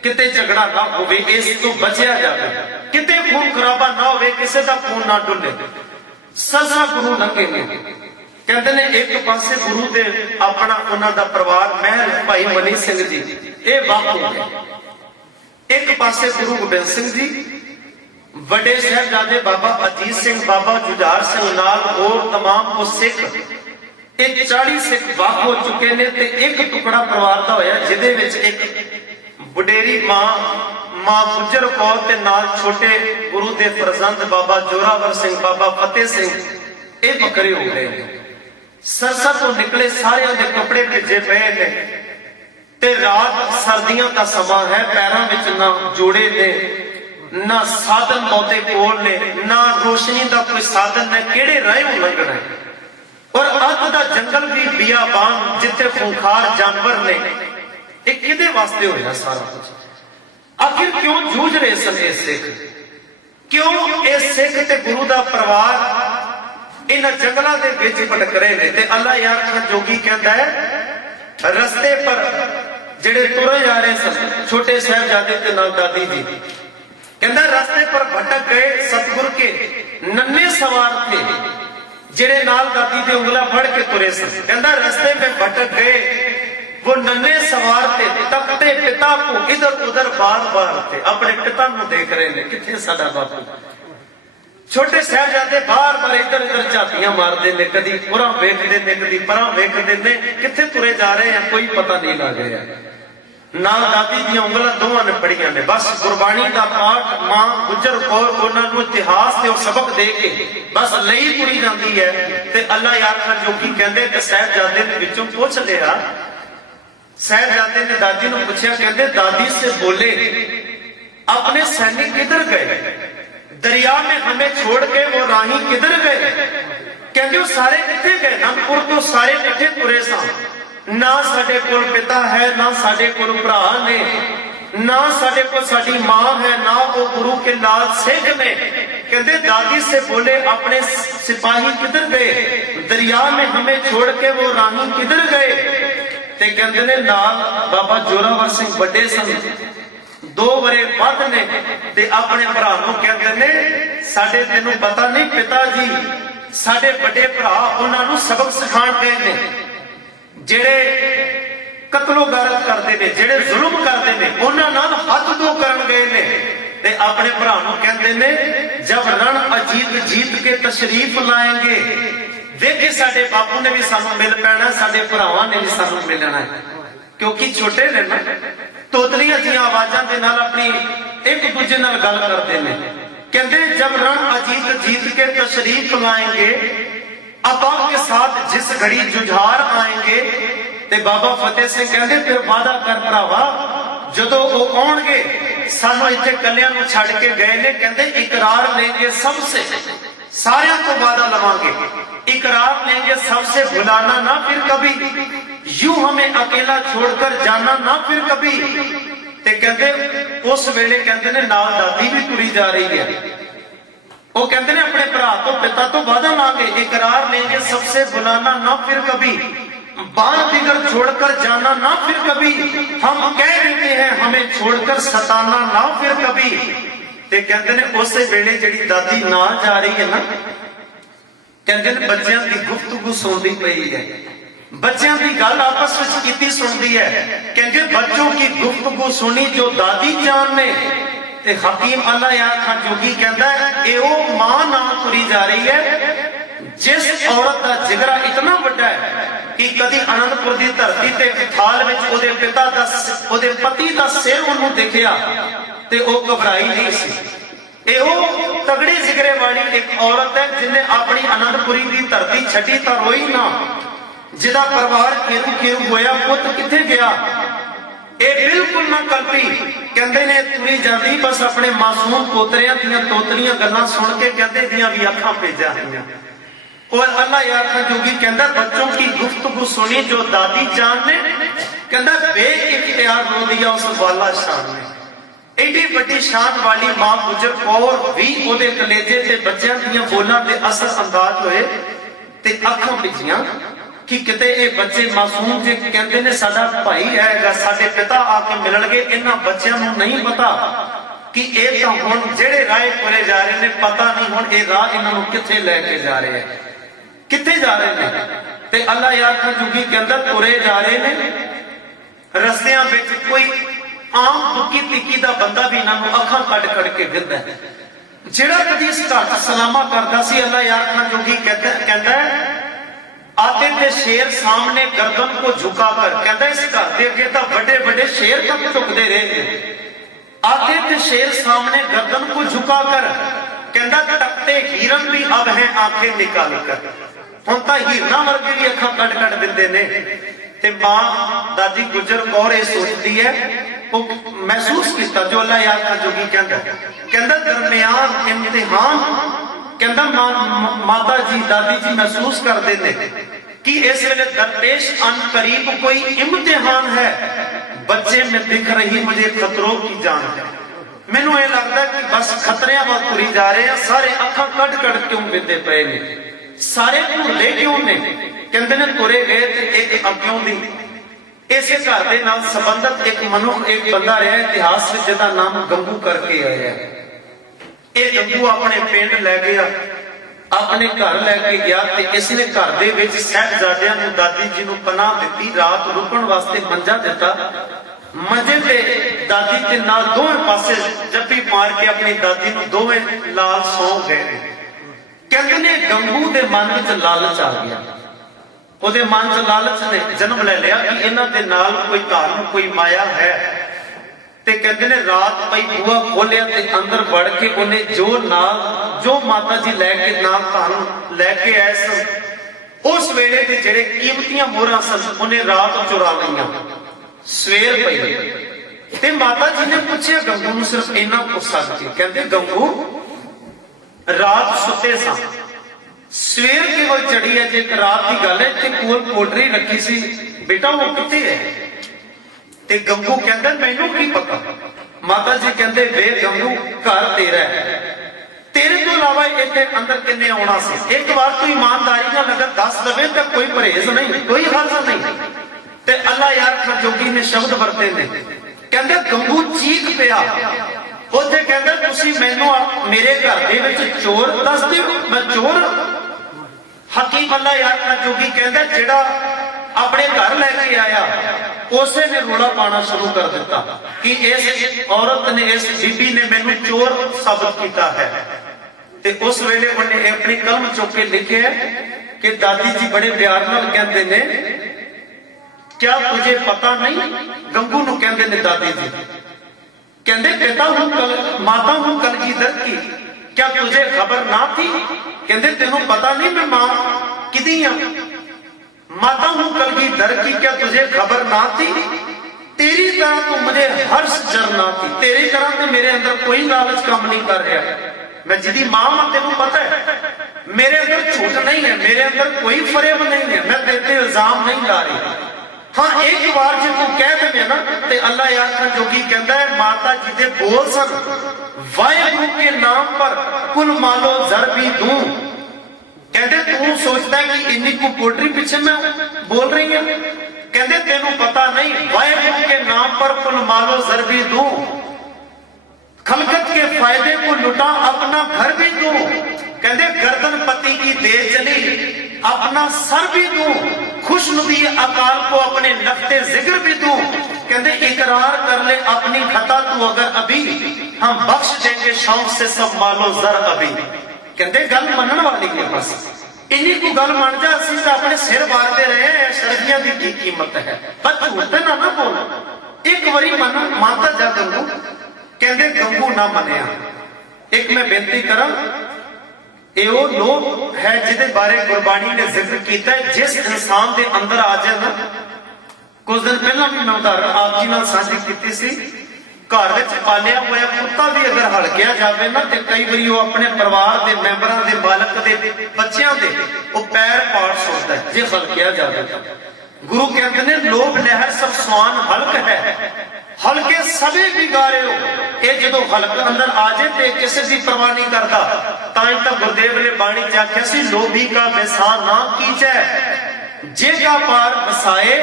किते झगड़ा ना हो, इस तो बचिया जाए, किते खून खराबा ना हो, किसी का खून ना डुले। सजा गुरु लगे ने, कहते ने एक पासे गुरु दे अपना उन्हां दा परिवार महल भाई मनी सिंह जी ये वाकू है, एक पासे गुरु गोबिंद सिंह जी, बड़े साहिबजादे बाबा अजीत सिंह, बाबा जुझार सिंह नाल और तमाम वो सिख, ये 40 सिख वाक हो चुके ने। ते एक टुकड़ा परिवार दा होया जिहदे विच एक बुडेरी मां गुजर कौर ते नाल छोटे गुरु दे फरजंद बाबा जोरावर सिंह, बाबा फतेह सिंह ये बकरे हो गए। सरसा तो निकले सारे दे कपड़े भिजे पे ने ते रात सर्दियों का समा है, पैरों विच ना जोड़े ने, ना साधन बहुते कोल ने, ना रोशनी का कोई साधन ने, केड़े राह लंघना है। और अग दा जंगल भी बियाबान जिथे खूंखार जानवर ने, एक किदे वास्ते होया सारा कुछ। आखिर क्यों जूझ रहे सन ये सिख? क्यों ये सिख ते गुरु का परिवार इन जंगलों के विच भटक रहे हैं। ते अल्लाह यार खान जोगी कहता है रस्ते पर जेड़े तुरे जा रहे सन छोटे साहिबजादे ते नाल दादी जी, कहता रास्ते पर भटक गए सतगुरु के नन्हे सवार थे जेड़े नाल दादी दे उंगला फड़ के तुरे सन। कहता रास्ते में भटक गए वो नन्हे सवार थे, तकते पिता को इधर उधर बार बार थे, अपने पिता को देख रहे हैं किथे साडा बापू। छोटे साहिबजादे बार बार इधर उधर झातियां मारते ने, कदी पुरा वेखते ने कदी परा वेखते ने, किथे तुरे जा रहे हैं कोई पता नहीं लग रहा। नाल दादी दी उंगलां दोवां ने पड़ियां ने, बस गुरबाणी दा पाठ मां गुजर कौर उन्हां नूं इतिहास ते सबक दे के बस लई तुरी जांदी है। ते अल्लाह यार खान जोगी कहंदे कि साहिबजादे दे विचों पुछ लिया, साहिबजादे ने दादी नूं पुछया, कहंदे दादी से बोले अपने सैनिक किधर गए, दरिया में हमें छोड़ के वो राही किधर गए। कहंदे वो सारे किथे गए, अनपुर तो सारे किथे तुरे सन, ना साडे कोल पिता है ना साडे कोल भरा ने, ना साडे कोल साडी मां है ना वो गुरु के लाल सिख ने। कहते दादी से बोले अपने सिपाही किधर गए, दरिया में हमें छोड़ के वो राही किधर गए। ते कहते ने नाल बाबा जोरावर सिंह बड़े सन, 2 वरे वध ने, ते अपने भरा नूं कहते ने साडे तैनूं पता नहीं पिता जी साडे बड़े भरा उन्हां नूं सबक सिखाण गए ने, जेड़े कतलो गारत करते ने, जेड़े जुल्म करते ने उन्हां नाल हद दो करन गए ने। ते अपने भरा नूं कहंदे ने जब रण अजीत जीत के तशरीफ लाएंगे देखे साडे बापू ने भी सानू मिल पैना, साडे भरावां ने भी सानू मिलना है, क्योंकि छोटे ने ना तोतलियां जी आवाजां दे नाल अपनी एक दूजे नाल गल करदे ने। कहंदे जब रण अजीत जीत के तशरीफ लाएंगे अब्बा के साथ जिस घड़ी जुझार आएंगे। ते बाबा फतेह सिंह कहंदे फिर वादा कर भरावा जदों वो आउणगे सानू इत्थे कल्लियां नूं छड्ड के गए ने, कहंदे इकरार लेंगे सबसे, सारियां को वादा लवांगे, इकरार लेंगे सबसे भुलाना ना फिर कभी, यूं हमें अकेला छोड़कर जाना ना फिर कभी। ते कहंदे उस वेले कहंदे ने नाल दादी भी तुरी जा रही है, वो कहते हैं अपने भरा तो पिता तो वादा मांगे, इकरार लेंगे सबसे बुलाना ना फिर कभी, बाण बिगड़ छोड़कर जाना ना फिर कभी, हम कह देते हैं हमें छोड़कर सताना ना फिर कभी। ते कहते हैं उस वेले जेड़ी दादी ना जा रही है ना, कहते हैं बच्चों की गुफ्तगू सुनती पई है, बच्चों की गल आपस में कीती सुनती है। कहते बच्चों की गुफ्तगू सुनी जो दादी जान ने। ते हकीम अल्लाह यार खान जोगी कहता है ये वो मां ना तुरी जा रही है जिस औरत का जिगरा इतना बड़ा है कि कदी आनंदपुर की धरती ते थाल विच ओदे पिता दा ओदे पति दा सिर उन्होंने देखिया ते ओ घबराई नहीं सी। ये वो तगड़े जिगरे वाली एक औरत है जिन्हें अपनी आनंदपुरी की धरती छड्डी तां रोई ना, जिदा परिवार खेरू खेरू होया, पुत किथे गया, ये बिल्कुल ना कल्पी। कहते ने तुरी जाती बस अपने मासूम पोतरियां दियां तोतलियां गल्लां सुन के कहते दियां भी अखां भेजा हुई। और अल्लाह यार खान जोगी कहता बच्चों की गुफ्तगू सुनी जो दादी जान ने, कहता बेइख्तियार रो दिया उस वाला शान ने। एडी बड़ी शान वाली मां गुजर कौर भी ओदे कलेजे ते बच्चों दियां बोलां ते असर अंदाज होए ते अखां भीजियां कि किते ये बच्चे मासूम जे कहते ने साडा भाई है, साडे पिता आके मिलणगे, इन्हां बच्चों नूं नहीं पता कि ये तां हुण जेड़े राह तुरे जा रहे ने, पता नहीं हुण ये राह इन्हां नूं किथे लेके जा रहे हैं, किथे जा रहे ने। ते अल्लाह यार खान जोगी कहंदा तुरे जा रहे ने, रस्तियां विच कोई आम दुखी तिक्की दा बंदा भी इन्हां नूं अखां कट के फिरदा है, जेड़ा कदी इस घर च सलामा करदा सी। अल्लाह यार खान जोगी कहंदा आते थे शेर सामने गर्दन को झुकाकर, कहता इस घर के अगे तो बड़े बड़े शेर तक झुकते रहे। आते थे शेर सामने गर्दन को झुकाकर, कहता तकते हिरन भी अब हैं आंखें निकाल कर, हुण तां हिरना वर्गे भी अखां कट दिंदे ने। ते मां दादी गुजर कौर ये सोचती है, वो महसूस किया जो अल्लाह यार खान जोगी कहता दरमियान इम्तिहान, कहता माता जी दादी जी महसूस करते थे कि इस वेले दरपेश अन करीब कोई इम्तिहान है, बच्चे में दिख रही मुझे खतरों की जान है। मैनू ये लगता कि बस खतरियां वाल तुरी जा रहे हैं। सारे अखां कट कट क्यों बिंदे पे ने, सारे भुले क्यों ने, कहते ने तुरे गए ते एक अग्यों दी इसे घर के नाल संबंधित एक मनुख एक बंदा रहा इतिहास में जिसका नाम गंगू करके आया। ये गंगू अपने पिंड लै गया, अपने घर लैके गया ते इसने घर दे विच साहिबजादियां नूं दादी जी नूं पनाह दित्ती, रात रुकण वास्ते मंजा दिता। मंजे ते दादी के नाल दोवें पासे जप्पी मार के अपनी दादी नूं दोवें लाल सौ गए। कहते ने गंगू दे मन विच लालच आ गया, ਉਹਦੇ मन च लालच ने जन्म ले लिया कि इन्हां दे नाल कोई धन कोई माया है। ते कहते ने रात पई बूहा खोलिया ते अंदर वड़ के उन्हें जो माता जी लैके नाल धन लैके आए सन उस वेले दे जेड़े कीमतियां मोहरां सन उन्हें रात चुरा लईयां। सवेर पई ते माता जी ने पूछया गंगू नूं सिर्फ इन्ना पुछ सकदी, कहंदे गंगू रात सुते सा, सवेर केवल चढ़ी है, जे रात की गल है ते कोल पोटरी रखी सी, बेटा वो किथे है? ते गंगू कहंदा मैनू की पता। माता जी कहंदे वे गंगू घर तेरा है, तेरे तो अलावा इत्थे अंदर किन्ने आउणा सी? एक बार तू ईमानदारी नाल अगर दस दवे तो कोई परहेज नहीं, कोई खालसा नहीं। ते अल्लाह यार खां जोगी ने शब्द वरते ने, कहंदे गंगू चीख पिया उत्थे, कहंदा तुसी मैनू मेरे घर दे विच चोर दस दिओ, मैं चोर? हकीम अल्लाह यार खां जोगी कहंदा जेड़ा अपने घर लैके आया उसे ने रोड़ा पाना शुरू कर दिता कि इस औरत ने इस बीबी ने मैनू चोर साबित किया है। ते उस वेले उन्हें अपनी कलम चुक के लिखे कि दादी जी बड़े प्यार नाल कहंदे ने क्या तुझे पता नहीं? गंगू नूं कहंदे ने दादी जी, कहंदे पिता हूं माता हूं कलगीधर की, क्या तुझे खबर ना थी? कहंदे तेनू पता नहीं मैं मां किदी हां? माता हूं कलगीधर की, क्या तुझे खबर ना थी? तेरी तरह तो मुझे हर्ष जरना थी, तेरी तरह तो मेरे अंदर कोई लालच काम नहीं कर रहा, मैं जिदी मां हां तेनू पता है, मेरे अंदर झूठ नहीं है, मेरे अंदर कोई फरेब नहीं है, मैं तेरे ते इल्जाम नहीं ला रही। हाँ एक बार जो तू कह दे ना ते अल्लाह यार खां जोगी कहता है माता जी दे बोल सन वाहिगुरू के नाम पर कुल मालो जर भी दूं। कहते तू सोचता है कि इन्नी को पोट्री पीछे मैं बोल रही है? कहते तेनू पता नहीं वाहिगुरू के नाम पर कुल मालो जर भी दूं, खलकत के फायदे को लुटा अपना घर भी दूं। कहते गर्दन पति की दे चली अपना सर भी दूं, खुशनुदी अकाल को अपने नफ्ते जिक्र भी दूं। कहते इकरार कर ले अपनी खता तू अगर अभी, हम बख्श देंगे शौक से सब मालो जर अभी। कहते गल मनन वाली है, बस इन्नी को गल मन जा, असीं तां अपने सिर वारते रहे हैं, सर्दियां दी की कीमत है, पर झूठ ना ना बोल। एक बारी मन माता जा गंगू, कहते गंगू ना मनिया। एक मैं बेनती करा, यो लोग है जिदे बारे गुरबाणी ने जिक्र किया है, जिस इंसान के अंदर आ जाए ना, कुछ दिन पहला भी मैं उदाहरण आप जी नाल साझी की सी, घर विच पालिया होया कुत्ता भी अगर हड़किया जाए ना तो कई बार वो अपने परिवार के मैंबरों के बालक के बच्चों के वो पैर पाड़ सुटता है जे हड़किया जाए। गुरु कहते हैं लोभ लहर सब स्वान हल्क है, हल्के सभी बिगाड़े हो। ये जो हल्क अंदर आ जाए तो किसी की परवाह नहीं करता। ताई तो गुरुदेव ने बाणी च आख्या सी लोभी का विसा ना कीजै, जेगा पार वसाए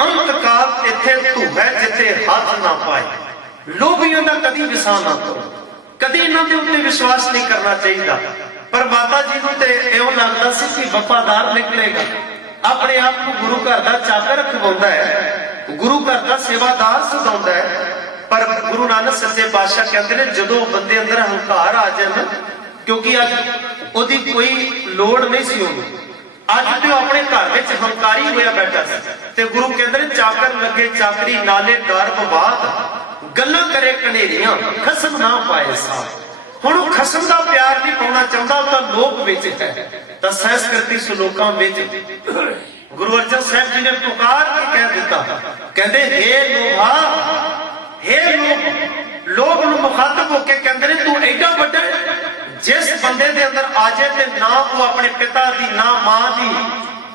अंत काल इथे तू है जिथे हाथ ना पाए। लोभियों का कभी विसा ना करो, कभी इन्हों के उत्ते विश्वास नहीं करना चाहिए। पर माता जी को इवें लगता सी कि वफादार निकलेगा, अपने आप को गुरु घर का चाकर रखवाउंदा है, गुरु घर का सेवादार सदाउंदा है। पर गुरु नानक सच्चे पातशाह कहते हैं जो बंदे अंदर अहंकार आ जाए ना, क्योंकि अज ओदी कोई लोड़ नहीं सी होनी, अज तो अपने घर में हंकारी होया बैठा से। गुरु कहते चाकर लगे चाकरी नाले डर बवाद गल्लां करे कनेरियां खसम ना पाए साथ। हुण खसम का प्यार नहीं पाना चाहता तो लोभ विच है। तो संस्कृति श्लोकां विच गुरु अर्जन साहब जी ने पुकार के कह दिता, कहते हे लोभा, हे लोभ, लोभ नूं मुखातब होके कहते तू एडा वड्डा जिस बंदे दे अंदर आ जाए ते ना वो अपने पिता दी ना मां दी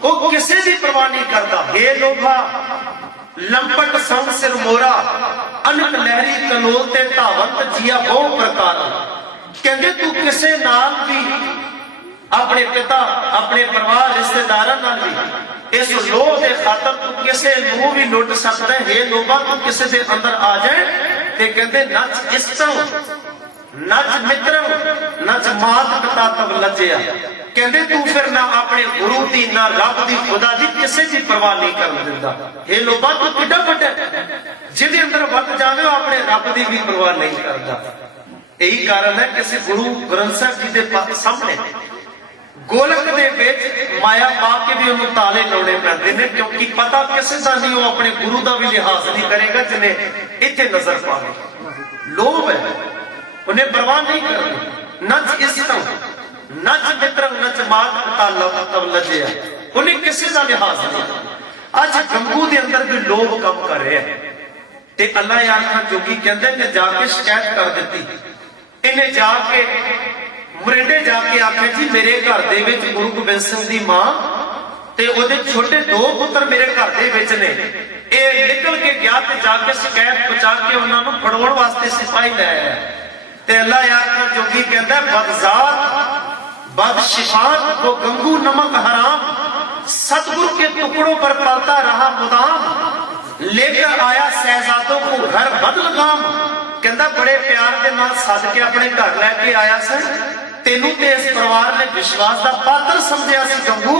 वो किसी की परवाह नहीं करता। हे लोभा, लंपट संग सिर मोरा अनक लहरी कलोल ते धावंत जिया बहु प्रकार। कहंदे तू किसे नाल भी अपने पिता अपने परिवार रिश्तेदारां नाल भी इस लोभ के खातर तू किसे नूं भी लुट सकदा है। हे लोभा तू किसे दे अंदर आ जाए ते कहंदे नच इस्तम नच मित्रम नच मात पिता तब लज्जिया। कहंदे तू फिर ना अपने गुरु दी ना रब दी खुदा दी किसे दी परवाह नहीं कर दिंदा। हे लोभा तू किड्डा वड्डा जिहदे अंदर वत जावे अपने रब दी भी परवाह नहीं करदा। यही कारण है किसी गुरु ग्रंथ साहिब जी दे सामने गोलक दे विच माया पा के भी उन्हें ताले लाने पैंदे ने, क्योंकि पता किसी का नहीं, वो अपने गुरु का भी लिहाज नहीं करेगा जिन्हें इत्थे नजर पावे। लोभ है, उन्हें परवाह नहीं करनी। नच इस्तम नच मित्रम नच मात पिता तब लज्जिया, उन्हें किसी का लिहाज नहीं। अज गंगू के अंदर भी लोभ कम कर रहे हैं ते अल्लाह यार जोगी कहते ने जाके शिकायत कर दी। इन्हें जाके मुरेडे जाके आखे जी मेरे घर दे विच गुरु गोबिंद सिंह दी मां ते ओदे छोटे दो पुत्र मेरे घर दे विच ने। ए निकल के गया ते जाके शिकायत पहुंचा के उन्हां नूं फड़ाउण वास्ते सिपाही ले आया ते अल्लाह यार जोगी कहता बदजात बदशिफात वो गंगू नमक हराम सतगुरु के टुकड़ों पर पलता रहा मुदाम लेकर आया शहजादों को घर बदलगाम। कहता बड़े प्यार के नाल सद के अपने घर लैके आया सर, तेनू ते इस परिवार ने विश्वास का पात्र समझिया सी गंगू,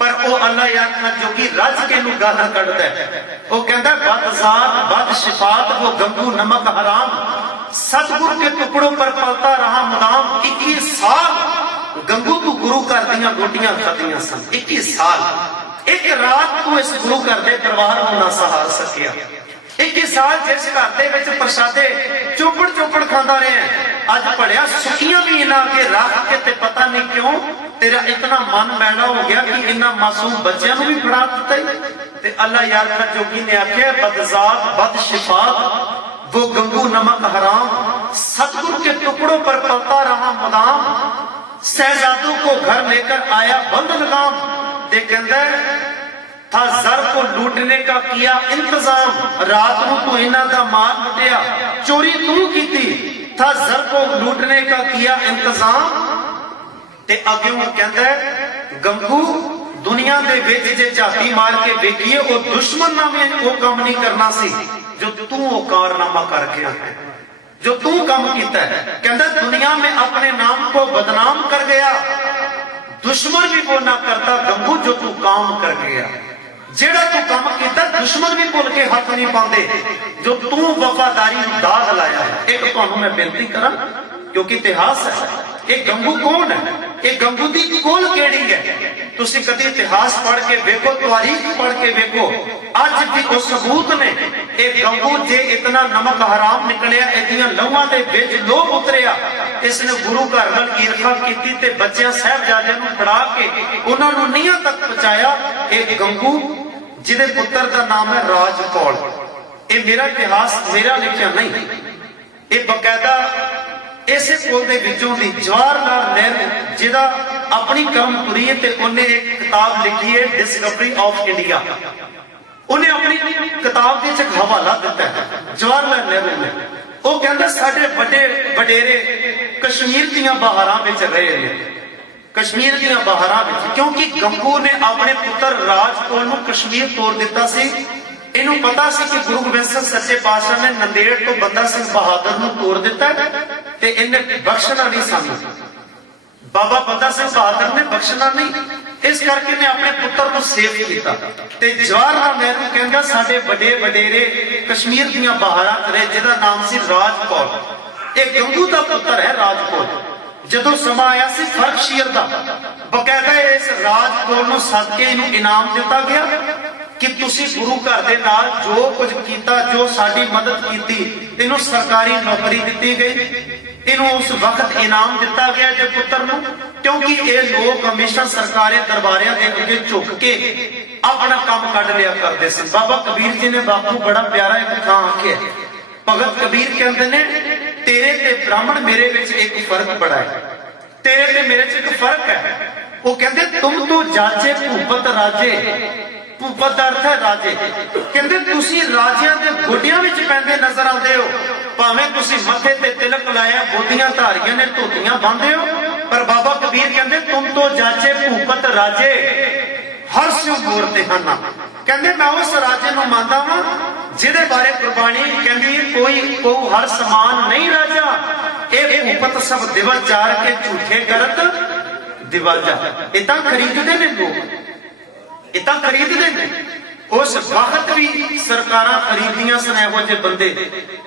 पर वो अल्लाह यार जोगी रज के नूं गालां कढदा है। वो कहता बदजात बदशिफात वो गंगू नमक हराम सतगुरु के टुकड़ों पर पलता रहा मुदाम। 21 साल गंगू तू गुरु घर दियां रोटियां खादियां सन। 21 साल एक रात तू इस गुरु घर दे परिवार नूं ना सहार सकिया। 21 साल जिस घर दे विच प्रसादे चौपड़ चौपड़ खांदा रहा, अज पढ़िया सुखियां भी इन्हां अगे रख के ते पता नहीं क्यों तेरा इतना मन मैला हो गया कि इन्हां मासूम बच्चों नूं भी फड़ा दित्ता ही। ते अल्लाह यार जोगी ने आख्या बदजात बदशिफात वो गंगू नमक हराम सतगुरु के टुकड़ों पर पलता रहा मुदाम शहजादों को घर लेकर आया बंद लगाम। ते कहंदा था जर को लूटने का किया इंतजाम रात को तू इन्हां दा माल लुटिया चोरी तू कीती था जर को लूटने का किया इंतजाम। ते अगे वो कहंदा गंगू दुनिया दे विच जे झाती मार के वेखिए वो दुश्मन ना में वो काम नहीं करना सी जो तू वो कारनामा करके आया जो तू काम कीता है। कहंदा दुनिया में अपने नाम को बदनाम कर गया, दुश्मन भी वो ना करता गंगू जो तू काम कर गया। जेड़ा तू काम कीता दुश्मन भी भुल के हाथ नहीं पाते जो तू वफादारी दाग लाया है। एक तुहानू मैं बेनती करा क्योंकि इतिहास है, एक गंगू कौन है, एक गंगू दी कोल केड़ी है। तुसी कदी इतिहास पढ़ के देखो, तारीख पढ़ के देखो, अज भी वो सबूत ने। एक गंगू जे इतना नमक हराम निकलिया, इदियां लहूआं दे विच लोभ उतरिया, इसने गुरु घर नाल ईर्खा कीती ते बच्चियां साहिबजादियां नूं फड़ा के उन्हां नूं नीहां तक पहुंचाया। एक गंगू जिहदे पुत्र का नाम है राजकौल। ये मेरा इतिहास मेरा लिखिया नहीं, ये बकायदा इसे कोल दे विचों दी जवाहरलाल नेहरू जिहदा अपनी कलम तुरी है ते उन्हें एक किताब लिखी है डिस्कवरी ऑफ इंडिया। उन्हें अपनी किताब के एक हवाला दिता है जवाहरलाल नेहरू ने। वो कहंदा साडे बड़े वडेरे कश्मीर दीयां बहारां विच रहे ने, कश्मीर दीयां बहारां विच, क्योंकि गंगू ने अपने पुत्र राजकौल नूं कश्मीर तोड़ दिता सी। इन्हू पता सी कि गुरु गोबिंद सिंह सच्चे पातशाह ने नंदेड़ तो बंदा सिंह बहादुर नूं तोड़ दिता ते इन्हें बख्शना नहीं सानू। बाबा बंदा सिंह बहादुर ने बख्शना नहीं, इस करके ने अपने पुत्र को सेव किया। ते जवाहरलाल नेहरू कहंदा साडे बड़े वडेरे कश्मीर दीयां बहारां रहे जिहदा नाम सी राजकौल। एक गंगू दा पुत्र है राजकौल। जदों समा आया सी फर्कशीर दा, बकायदा इस राजकौल नूं सद के इहनूं इनाम दिता गया कि तुसी गुरु घर दे नाल जो कुछ कीता, जो साडी मदद कीती, इहनूं सरकारी नौकरी दिती गई, इहनूं उस वक्त इनाम दिता गया जे पुत्र नूं, क्योंकि ये लोग हमेशा सरकारी दरबारियां दे अगे झुक के अपना काम कढ लिया करते सन। बाबा कबीर जी ने बापू बड़ा प्यारा एक थां आख्या, भगत कबीर कहते ने तेरे ते ब्राह्मण मेरे विच एक फर्क बड़ा है, तेरे ते मेरे च एक फर्क है। वो कहते तुम तो जाचे भूपत राजे ਭੂਪਤ ਦਾ ਅਰਥ ਹੈ ਰਾਜੇ। ਕਹਿੰਦੇ ਤੁਸੀਂ ਰਾਜਿਆਂ ਦੇ ਗੋਡਿਆਂ ਵਿੱਚ ਪੈਂਦੇ ਨਜ਼ਰ ਆਉਂਦੇ ਹੋ, ਭਾਵੇਂ ਤੁਸੀਂ ਮੱਥੇ ਤੇ ਤਿਲਕ ਲਾਇਆ, ਬੋਦੀਆਂ ਧਾਰੀਆਂ ਨੇ, ਧੋਤੀਆਂ ਬੰਨ੍ਹਦੇ ਹੋ, ਪਰ ਬਾਬਾ ਕਬੀਰ ਕਹਿੰਦੇ ਤੁਮ ਤੋਂ ਜਾਚੇ ਭੂਪਤ ਰਾਜੇ ਹਰ ਸਿਉ ਗੋਰਤੇ ਹਨ। ਕਹਿੰਦੇ ਮੈਂ ਉਸ ਰਾਜੇ ਨੂੰ ਮੰਨਦਾ ਵਾਂ ਜਿਹਦੇ ਬਾਰੇ ਗੁਰਬਾਣੀ ਕਹਿੰਦੀ ਕੋਈ ਕੋ ਹਰ ਸਮਾਨ ਨਹੀਂ ਰਾਜਾ, ਇਹ ਭੂਪਤ ਸਭ ਦਿਵਲ ਚਾਰ ਕੇ ਝੂਠੇ ਕਰਤ ਦਿਵਲ ਜਾ। ਇਹ ਤਾਂ ਖਰੀਦਦੇ ਨੇ ਲੋਕ, ਇਹ ਤਾਂ ਖਰੀਦਦੇ ਨੇ। ਉਸ ਵਕਤ ਵੀ ਸਰਕਾਰਾਂ ਖਰੀਦੀਆਂ ਸਨ ਇਹੋ ਜਿਹੇ ਬੰਦੇ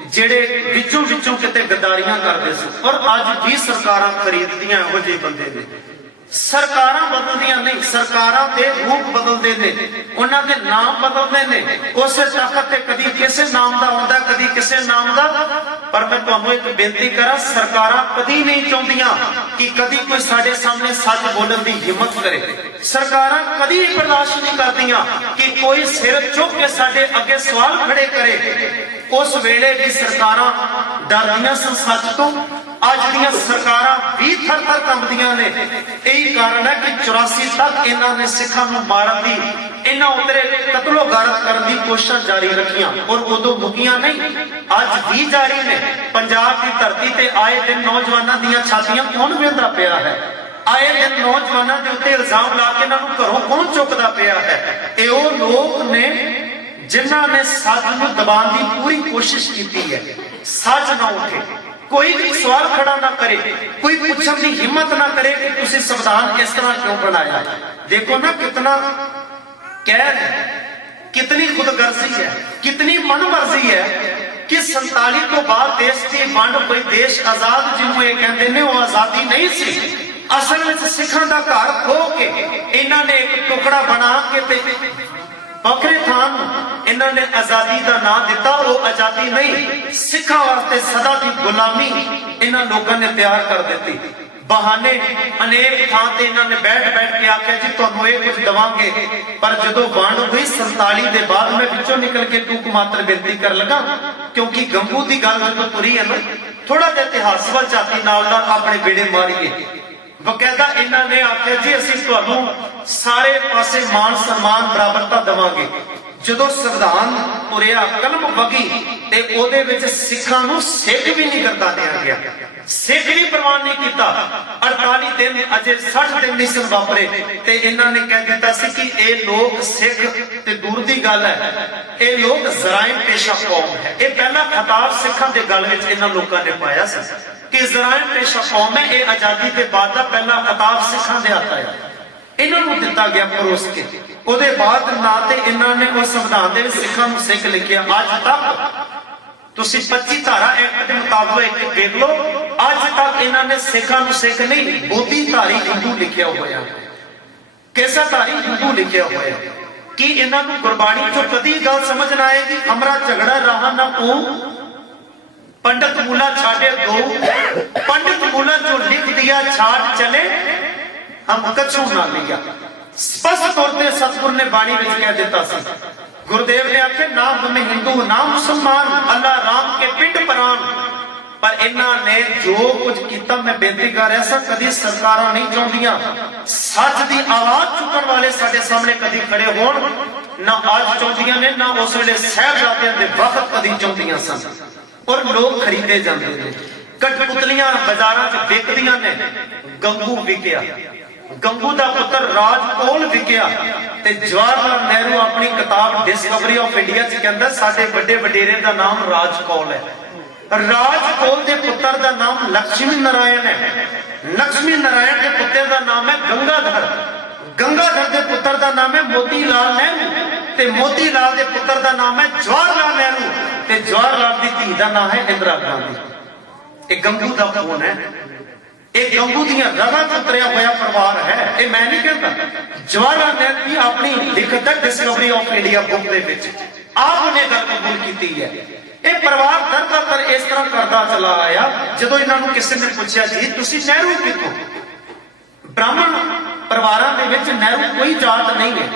ਜਿਹੜੇ ਵਿੱਚੋਂ ਵਿੱਚੋਂ ਕਿਤੇ ਗਦਾਰੀਆਂ ਕਰਦੇ ਸੀ, ਔਰ ਅੱਜ ਵੀ ਸਰਕਾਰਾਂ ਖਰੀਦਦੀਆਂ ਇਹੋ ਜਿਹੇ ਬੰਦੇ ਨੇ। ਸਰਕਾਰਾਂ ਬਦਲਦੀਆਂ ਨਹੀਂ, ਸਰਕਾਰਾਂ ਦੇ ਰੂਪ ਬਦਲਦੇ ਨੇ, ਉਹਨਾਂ ਦੇ ਨਾਮ ਬਦਲਦੇ ਨੇ। ਉਸੇ ਤਖਤ ਤੇ ਕਦੀ ਕਿਸੇ ਨਾਮ ਦਾ ਆਉਂਦਾ, ਕਦੀ ਕਿਸੇ ਨਾਮ ਦਾ। ਪਰ ਮੈਂ ਤੁਹਾਨੂੰ ਇੱਕ ਬੇਨਤੀ ਕਰਾਂ, ਸਰਕਾਰਾਂ ਕਦੀ ਨਹੀਂ ਚਾਹੁੰਦੀਆਂ ਕਿ ਕਦੀ ਕੋਈ ਸਾਡੇ ਸਾਹਮਣੇ ਸੱਚ ਬੋਲਣ ਦੀ ਹਿੰਮਤ ਕਰੇ। ਸਰਕਾਰਾਂ ਕਦੀ ਬਰਦਾਸ਼ਤ ਨਹੀਂ ਕਰਦੀਆਂ ਕਿ ਕੋਈ ਸਿਰ ਚੁੱਕ ਕੇ ਸਾਡੇ ਅੱਗੇ ਸਵਾਲ ਖੜੇ ਕਰੇ। ਉਸ ਵੇਲੇ ਵੀ ਸਰਕਾਰਾਂ ਡਰਦੀਆਂ ਸਨ ਸੱਚ ਤੋਂ। ਅੱਜ ਦੀਆਂ ਸਰਕਾਰਾਂ ਵੀ ਥਰ ਥਰ ਕੰਬਦੀਆਂ ਨੇ। ਇਹੀ ਕਾਰਨ ਹੈ ਕਿ 84 ਤੱਕ ਇਹਨਾਂ ਨੇ ਸਿੱਖਾਂ ਨੂੰ ਮਾਰਨ ਦੀ, ਇਹਨਾਂ ਉਤਰੇ ਕਤਲੋ ਗਾਰਤ ਕਰਨ ਦੀ ਕੋਸ਼ਿਸ਼ਾਂ ਜਾਰੀ ਰੱਖੀਆਂ, ਔਰ ਉਦੋਂ ਮੁੱਕੀਆਂ ਨਹੀਂ, ਅੱਜ ਵੀ ਜਾਰੀ ਨੇ। ਪੰਜਾਬ ਦੀ ਧਰਤੀ ਤੇ ਆਏ ਦਿਨ ਨੌਜਵਾਨਾਂ ਦੀਆਂ ਛਾਤੀਆਂ ਕੌਣ ਵੇਂਦਾ ਪਿਆ ਹੈ? ਆਏ ਦਿਨ ਨੌਜਵਾਨਾਂ ਦੇ ਉੱਤੇ ਇਲਜ਼ਾਮ ਲਾ ਕੇ ਇਹਨਾਂ ਨੂੰ ਘਰੋਂ ਕੌਣ ਚੁੱਕਦਾ ਪਿਆ ਹੈ? ਇਹ ਉਹ ਲੋਕ ਨੇ ਜਿਨ੍ਹਾਂ ਨੇ ਸੱਚ ਨੂੰ ਦਬਾਉਣ ਦੀ ਪੂਰੀ ਕੋਸ਼ਿਸ਼ ਕੀਤੀ ਹੈ। ਸੱਚ ਨਾ ਉੱਠੇ, ਕੋਈ ਵੀ ਸਵਾਲ ਖੜਾ ਨਾ ਕਰੇ, ਕੋਈ ਪੁੱਛਣ ਦੀ ਹਿੰਮਤ ਨਾ ਕਰੇ ਕਿ ਤੁਸੀਂ ਸੰਵਿਧਾਨ ਇਸ ਤਰ੍ਹਾਂ ਕਿਉਂ ਬਣਾਇਆ। ਦੇਖੋ ਨਾ ਕਿਤਨਾ ਕਹਿਰ ਹੈ, ਕਿਤਨੀ ਖੁਦਗਰਜ਼ੀ ਹੈ, ਕਿਤਨੀ ਮਨਮਰਜ਼ੀ ਹੈ ਕਿ 47 ਤੋਂ ਬਾਅਦ ਦੇਸ਼ ਦੀ ਵੰਡ ਹੋਈ, ਦੇਸ਼ ਆਜ਼ਾਦ ਜਿਹਨੂੰ ਇਹ ਕਹਿੰਦੇ ਨੇ, ਉਹ ਆਜ਼ਾਦੀ ਨਹੀਂ ਸੀ। ਅਸਲ ਵਿੱਚ ਸਿੱਖਾਂ ਦਾ ਘਰ ਖੋ ਕੇ ਇਹਨਾਂ ਨੇ ਇੱਕ ਟੁਕੜਾ ਬਣਾ ਕੇ ਤੇ ਵੱਖਰੇ ਥਾਂ ਨੂੰ ਇਹਨਾਂ ਨੇ ਆਜ਼ਾਦੀ ਦਾ ਨਾਂ ਦਿੱਤਾ। ਉਹ ਆਜ਼ਾਦੀ ਨਹੀਂ, ਸਿੱਖਾਂ ਵਾਸਤੇ ਸਦਾ ਦੀ ਗੁਲਾਮੀ ਇਹਨਾਂ ਲੋਕਾਂ ਨੇ ਤਿਆਰ ਕਰ ਦਿੱਤੀ। ਬਹਾਨੇ ਅਨੇਕ ਥਾਂ ਤੇ ਇਹਨਾਂ ਨੇ ਬੈਠ ਕੇ ਆਖਿਆ ਜੀ ਤੁਹਾਨੂੰ ਇਹ ਕੁਝ ਦਵਾਂਗੇ, ਪਰ ਜਦੋਂ ਵੰਡ ਹੋਈ 47 ਦੇ ਬਾਅਦ, ਮੈਂ ਵਿੱਚੋਂ ਨਿਕਲ ਕੇ ਟੂਕ ਮਾਤਰ ਬੇਨਤੀ ਕਰਨ ਲੱਗਾ ਕਿਉਂਕਿ ਗੰਗੂ ਦੀ ਗੱਲ ਜਦੋਂ ਤੁਰੀ ਹੈ ਨਾ, ਥੋੜਾ ਜਿਹਾ ਇਤਿਹਾਸ ਵੱਲ ਝਾਤੀ ਨਾਲ ਆਪਣੇ ਬੇੜੇ ਮਾਰੀਏ। ਬਕਾਇਦਾ ਇਹਨਾਂ ਨੇ ਆਖਿਆ ਜੀ ਅਸੀਂ ਤੁਹਾਨੂੰ ਸਾਰੇ ਪਾਸੇ ਮਾਨ ਸਨਮਾਨ ਬਰਾਬਰਤਾ ਦੇਵਾਂਗੇ। ਜਦੋਂ ਸੰਵਿਧਾਨ ਤੁਰਿਆ, ਕਲਮ ਵਗੀ, ਤੇ ਉਹਦੇ ਵਿੱਚ ਸਿੱਖਾਂ ਨੂੰ ਸਿੱਖ ਵੀ ਨਹੀਂ ਕਰਦਾ ਦਿਆ ਗਿਆ, ਸਿੱਖ ਵੀ ਪ੍ਰਵਾਨ ਨਹੀਂ ਕੀਤਾ। 48 ਦਿਨ ਅਜੇ 60 ਦਿਨ ਨਹੀਂ ਸਨ ਵਾਪਰੇ ਤੇ ਇਹਨਾਂ ਨੇ ਕਹਿ ਦਿੱਤਾ ਸੀ ਕਿ ਇਹ ਲੋਕ ਸਿੱਖ ਤੇ ਦੂਰ ਦੀ ਗੱਲ ਹੈ, ਇਹ ਲੋਕ ਜ਼ਰਾਇਮ ਪੇਸ਼ਾ ਕੌਮ ਹੈ। ਇਹ ਪਹਿਲਾ ਖਿਤਾਬ ਸਿੱਖਾਂ ਦੇ ਗਲ ਵਿੱਚ ਇਹਨਾਂ ਲੋਕਾਂ ਨੇ ਪਾਇਆ ਸੀ ਕਿ ਜ਼ਰਾਇਮ ਪੇਸ਼ਾ ਕੌਮ ਹੈ। ਇਹ ਆਜ਼ਾਦੀ ਦੇ ਬਾਅਦ ਦਾ ਪਹਿਲਾ ਖਿਤਾਬ ਸਿੱਖਾਂ ਦੇ ਹੱਥ ਆਇਆ, ਇਹਨਾਂ ਨੂੰ ਦਿੱਤਾ ਗਿਆ ਪਰੋਸ ਕੇ। ਉਹਦੇ ਬਾਅਦ ਨਾ ਤੇ ਇਹਨਾਂ ਨੇ ਉਸ ਸੰਵਿਧਾਨ ਦੇ ਵਿੱਚ ਸਿੱਖਾਂ ਨੂੰ ਸਿੱਖ ਲਿਖਿਆ। ਅੱਜ ਤੱਕ ਤੁਸੀਂ 25 ਧਾਰਾ ਐਕਟ ਦੇ ਮੁਤਾਬਕ ਦੇਖ ਲਓ, ਅੱਜ ਤੱਕ ਇਹਨਾਂ ਨੇ ਸਿੱਖਾਂ ਨੂੰ ਸਿੱਖ ਨਹੀਂ, ਬੋਧੀ ਧਾਰੀ ਹਿੰਦੂ ਲਿਖਿਆ ਹੋਇਆ, ਕੇਸਾ ਧਾਰੀ ਹਿੰਦੂ ਲਿਖਿਆ ਹੋਇਆ। ਕਿ ਇਹਨਾਂ ਨੂੰ ਗੁਰਬਾਣੀ ਚੋਂ ਕਦੀ ਗੱਲ ਸਮਝ ਨਾ ਆਏਗੀ? ਹਮਰਾ ਝਗੜਾ ਰਹਾ ਨਾ ਉਹ पंडित मूला छाटे दो, पंडित मूला जो लिख दिया छाट चले, हम कछू ना लिया। स्पष्ट तौर पर सतगुरु ने बाणी में कह देता सी। गुरुदेव ने आखे ना हमें हिंदू ना मुसलमान, अल्लाह राम के पिंड प्राण। पर इन्हां ने जो कुछ किया, मैं बेनती कर रहा सा, कदी सरकारां नहीं चाहदियां सच दी आवाज चुकण वाले साडे सामने कदी खड़े होण, ना आज चाहदियां ने, ना उस वेले साहिबजादियां दे वक्त कदी चाहदियां सन। और लोग खरीदे जाते हैं, कठपुतलियां बाजारां च विकदियां ने। गंगू विकिया, गंगू दा पुत्र राज कौल विकिया, ते जवाहरलाल नेहरू अपनी किताब डिस्कवरी ऑफ इंडिया च कहंदा साडे वड्डे वडेरे दा नाम राज कौल है। राज कौल दे पुत्र दा नाम लक्ष्मी नारायण है, लक्ष्मी नारायण दे पुत्र दा नाम है गंगाधर, गंगाधर दे पुत्र दा नाम है मोतीलाल नेहरू, ते मोतीलाल दे पुत्र दा नाम है जवाहरलाल नेहरू, ते जवाहरलाल दी धी दा नाम है इंदिरा गांधी। ये गंगू दा खून है, ये गंगू दियां रगां च उतरिया होया परिवार है। ये मैं नहीं कहता, जवाहरलाल नेहरू की अपनी लिखत है डिस्कवरी ऑफ इंडिया बुक दे विच आपने गल कबूल की है। ये परिवार दर दर इस तरह करता चला आया। जदों इन्हां नूं किसी ने पूछा जी तुसीं नेहरू कित्थों, ब्राह्मण परिवारां दे विच नेहरू कोई जात नहीं है,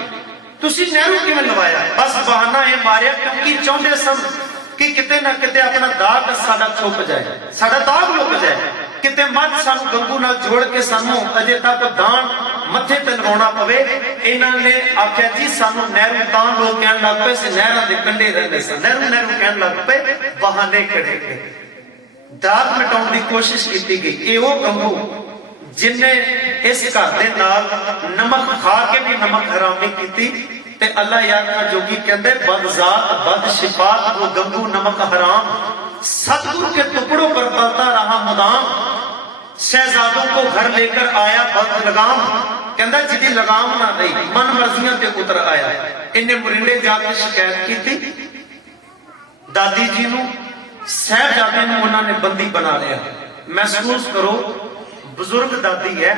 तुसीं नेहरू किवें लवाया? बस बहाना ये मारिया क्योंकि चाहुंदे सन कि किते ना किते अपना दाग साडा छुप जाए, साडा दाग लुक जाए, किते मत सानू गंगू नाल जोड़ के सानू अजे तक दान मथे ते लवाउणा पवे। इन्हां ने आख्या जी सानू नहरू तां लोग कहण लग पे नहरां दे कंढे रहिंदे सन, नहरू नहरू कहण लग पे, बहाने खड़े गए, दाग मिटाउण दी कोशिश की गई। ये वो गंगू जिन्ने इस घर दे नाल नमक खा के भी नमक हरामी की। ते अल्लाह याद का जोगी कहते बदजात बद शिफात वो गंगू नमक हराम, सतगुरु के टुकड़ों पर पलता रहा मुदाम, शहजादों को घर लेकर आया बद लगाम। कहता जिदी लगाम ना रही मन मर्जियां ते उतर आया। इन्हें मुरिंडे जाके शिकायत की थी दादी जी नू, साहबजादे नू उन्होंने बंदी बना लिया। महसूस करो बुजुर्ग दादी है,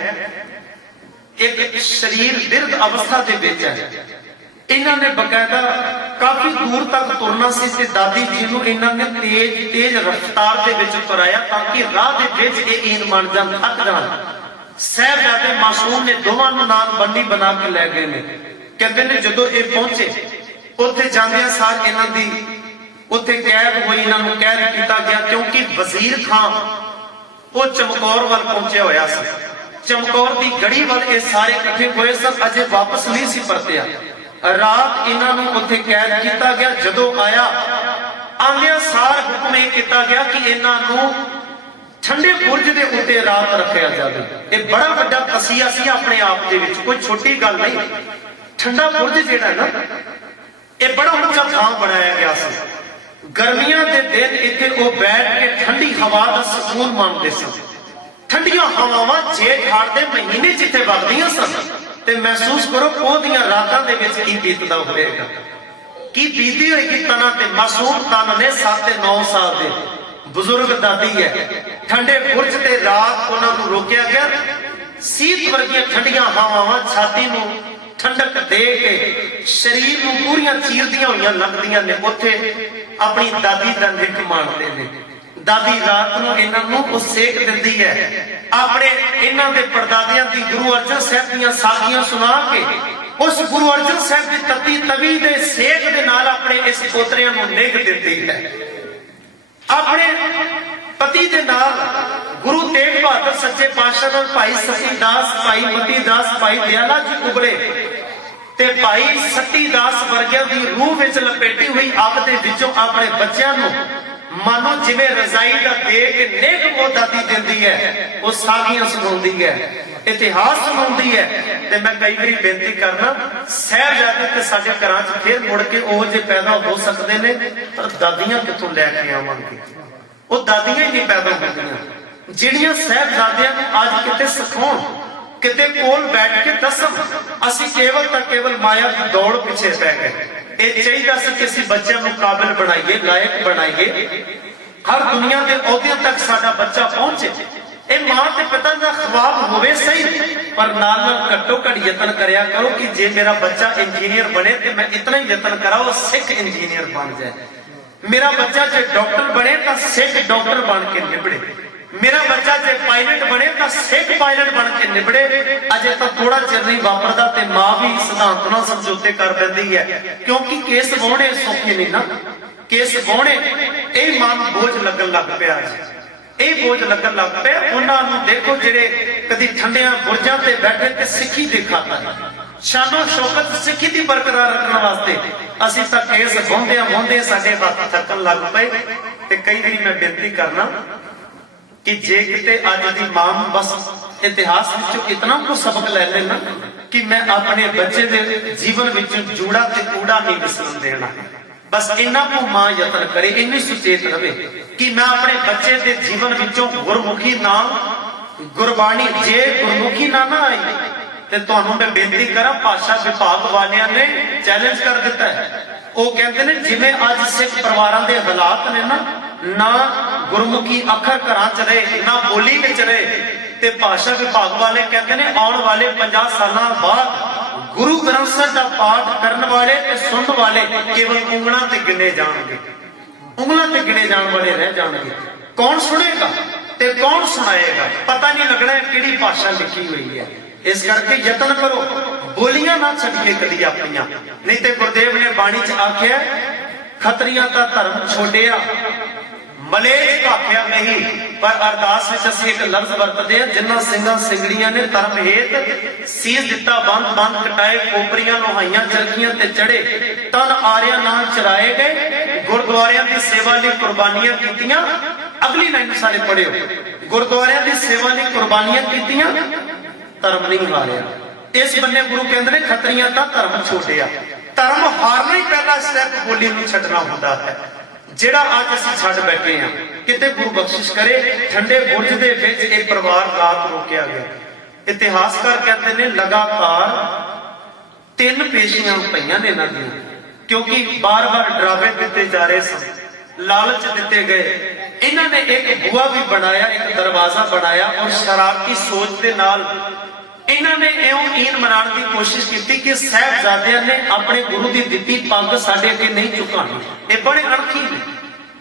एक शरीर बिरध अवस्था के विच है। इन्होंने बकायदा काफी दूर तक तुरना सी ते दादी जी नू इन्होंने तेज तेज रफ्तार दे विच तुराया ताकि राह दे विच इह ईन बन जाण, थक जाण। साहबजादे मासूम ने दोवां नू नाल बंदी बना के लै गए ने। कहते ने जदों ये पहुंचे उत्थे जांदियां सार इन्हां दी उत्थे कैद होई, इन्हां नू कैद कीता गया क्योंकि वजीर खान वो चमकौर वाल पहुंचा होया सी। चमकौर की गढ़ी वाल ये सारे इकट्ठे हुए सन, अजे वापस नहीं सी परतिया। रात इन्हों उत्थे कैद किया गया। जदों आया आंदिया सार हुक्म यह किया गया कि इन्हों ठंडे बुर्ज के उत्ते रात रखा जाए। ये बड़ा वड्डा तसिया सी अपने आप दे विच, कोई छोटी गल नहीं। ठंडा बुर्ज जिहड़ा ना ये बड़ा ऊंचा थां बनाया गया सी। गर्मियां के दिन इत्थे वो बैठ के ठंडी हवा का सुकून माणते सन। ठंडियां हवावां जेठ हाड़ के महीने जिथे वगदियां सन ते महसूस करो ओदियां रातां दे विच की बीतदा होएगा, की बीती होएगी तना ते। मासूम तन ने 7-9 साल दे बुजुर्ग दादी है। ठंडे बुर्ज ते रात उन्होंने रोकिया गया। सीत वर्गियां ठंडियां हवावां छाती नूं ठंडक दे के शरीर नूं पूरियां चीरदियां होइयां लगदियां ने। उत्थे अपनी दादी दा निक माणदे ने। दादी रात नूं इन्हां नूं उह सेक दिंदी है। अपने इन्हां दे परदादियां दी गुरु अर्जन साहब दीयां साखियां सुना के उस गुरु अर्जन साहब दी तत्ती तवी दे सेक दे नाल अपने इस पोतरियां नूं निग दिंदी है। अपने पति दे नाल गुरु तेग बहादुर सच्चे पातशाह नाल भाई सती दास, भाई मती दास, भाई दयाला जी उबले ते भाई सती दास वर्गियां दी रूह विच लपेटी हुई अग दे विचों अपने बच्चों नूं मानो जिवें रजाई दा दे के नेक वो दादी दिंदी है। वो साखियां सुनाउंदी है, इतिहास सुनाउंदी है। ते मैं कई बारी बेनती करना साहबजादे ते साडे घरां च फिर मुड़ के ओह जे पैदा हो सकदे ने, पर दादियां कित्थों लैके आवांगे? वो दादियां ही नहीं पैदा होंदियां जिहड़ियां साहबजादियां नूं अज किते सिखाउण, किते कोल बैठ के दसन। असीं केवल तां केवल माया दी दौड़ पिछे पै गए। ये चाहिए सी कि असीं बच्चों को काबिल बनाइए, लायक बनाइए, हर दुनिया के अहदे तक साडा बच्चा पहुंचे। ये मां ते पिता का ख्वाब होवे सही, पर नाल नाल घट्टो घट यतन करया करो कि जे मेरा बच्चा इंजीनियर बने तो मैं इतना ही यतन करा वो सिख इंजीनियर बन जाए। मेरा बच्चा जो डॉक्टर बने तो सिख डॉक्टर बन के निबड़े। मेरा बच्चा जो पायलट बने तो सिख पायलट बन के निबड़े। अजे तो थोड़ा चिर नहीं वापरदा ते मां भी सिद्धांत नाल समझौते कर पैंदी है, क्योंकि केस वाहने सौखे नहीं ना। केस वाहने ये मां नूं बोझ लगन लग पिया। ये बोझ लगन लग पिया उन्होंने। देखो जिहड़े कदी ठंडियां बुरजां ते बैठे ते सिੱਖੀ दे खातर शानो शौकत सिੱਖੀ दी बरकरार रखने वास्ते असीं तां केस वाहुंदे साडे हत्थ थकन लग पे। ते कई बारी मैं बेनती करना कि जे किते अज दी मां बस इतिहास विचों इतना कुछ सबक लै लेना कि मैं अपने बच्चे दे जीवन विच जूड़ा ते कूड़ा नहीं विसरन देना। बस इन्ना को मां यतन करे, इन्नी सुचेत रहे कि मैं अपने बच्चे दे जीवन विचों गुरमुखी नाम गुरबाणी, जे गुरमुखी ना ना आई ते तुहानूं मैं बेनती करा, भाषा विभाग वालियां ने चैलेंज कर दिता है। वो कहते हैं जिवें अज सिख परिवारां दे हालात ने ना गुरमुखी अखर घरां च रहे, ना बोली विच रहे, ते भाषा विभाग वाले कहते हैं आने वाले 50 साल बाद गुरु ग्रंथ साहिब का पाठ करने वाले ते सुनने वाले केवल उंगलां ते गिने जाणगे, उंगलां ते गिने जाण वाले रह जाणगे। कौन सुनेगा ते कौन सुनाएगा? पता नहीं लगना किहड़ी भाषा लिखी हुई है। इस करके यतन करो, बोलियां ना छड्डिए कदी अपनियां। नहीं ते गुरुदेव ने बाणी च आख्या खतरियां दा धर्म छोड़िया मलेच भाखिया नहीं, पर अरदास विच असीं एक लफ्ज वरतदे हां, जिन्हां ਸਿੰਘਾਂ ਸਿੰਘੜੀਆਂ ने धर्म हेत सीस दिता बंद बंद कटाए, कोपरियां लोहाइयां चरखियां ते चढ़े, तन आरिया नाल चराए गए, गुरुद्वारियां दी सेवा लई कुर्बानियां कीतियां। अगली लाइन सारे पढ़ियो, गुरुद्वारियां दी सेवा लई कुर्बानियां कीतियां, धर्म नहीं हारिया। इस बन्ने गुरु कहंदे ने खत्रियां दा धर्म छोड़िया। धर्म हारना ही पहला स्टैप बोली नूं छड्डना हुंदा है, ਜਿਹੜਾ ਅੱਜ ਅਸੀਂ ਛੱਡ ਬੈਠੇ ਹਾਂ। ਕਿਤੇ ਗੁਰੂ ਬਖਸ਼ਿਸ਼ ਕਰੇ, ਠੰਡੇ ਬੁਰਜ ਦੇ ਵਿੱਚ ਇੱਕ ਪਰਿਵਾਰ ਰਾਤ ਰੋਕਿਆ ਗਿਆ। ਇਤਿਹਾਸਕਾਰ ਕਹਿੰਦੇ ਨੇ ਲਗਾਤਾਰ 3 ਪੇਸ਼ੀਆਂ ਪਈਆਂ ਨੇ ਇਹਨਾਂ ਦੀਆਂ, ਕਿਉਂਕਿ ਬਾਰ-ਬਾਰ ਡਰਾਵੇ ਦਿੱਤੇ ਜਾ ਰਹੇ ਸਨ, ਲਾਲਚ ਦਿੱਤੇ ਗਏ। ਇਹਨਾਂ ਨੇ ਇੱਕ ਬੂਹਾ ਵੀ ਬਣਾਇਆ, ਇੱਕ ਦਰਵਾਜ਼ਾ ਬਣਾਇਆ, ਔਰ ਸ਼ਰਾਰਤੀ ਸੋਚ ਦੇ ਨਾਲ ਇਹਨਾਂ ਨੇ ਇਉਂ ਈਨ ਮਨਾਉਣ ਦੀ ਕੋਸ਼ਿਸ਼ ਕੀਤੀ ਕਿ ਸਾਹਿਬਜ਼ਾਦਿਆਂ ਨੇ ਆਪਣੇ ਗੁਰੂ ਦੀ ਦਿੱਤੀ ਪੱਗ ਸਾਡੇ ਅੱਗੇ ਨਹੀਂ ਝੁਕਾਣੀ। ਇਹ ਬੜੇ ਅਣਖੀ ਨੇ,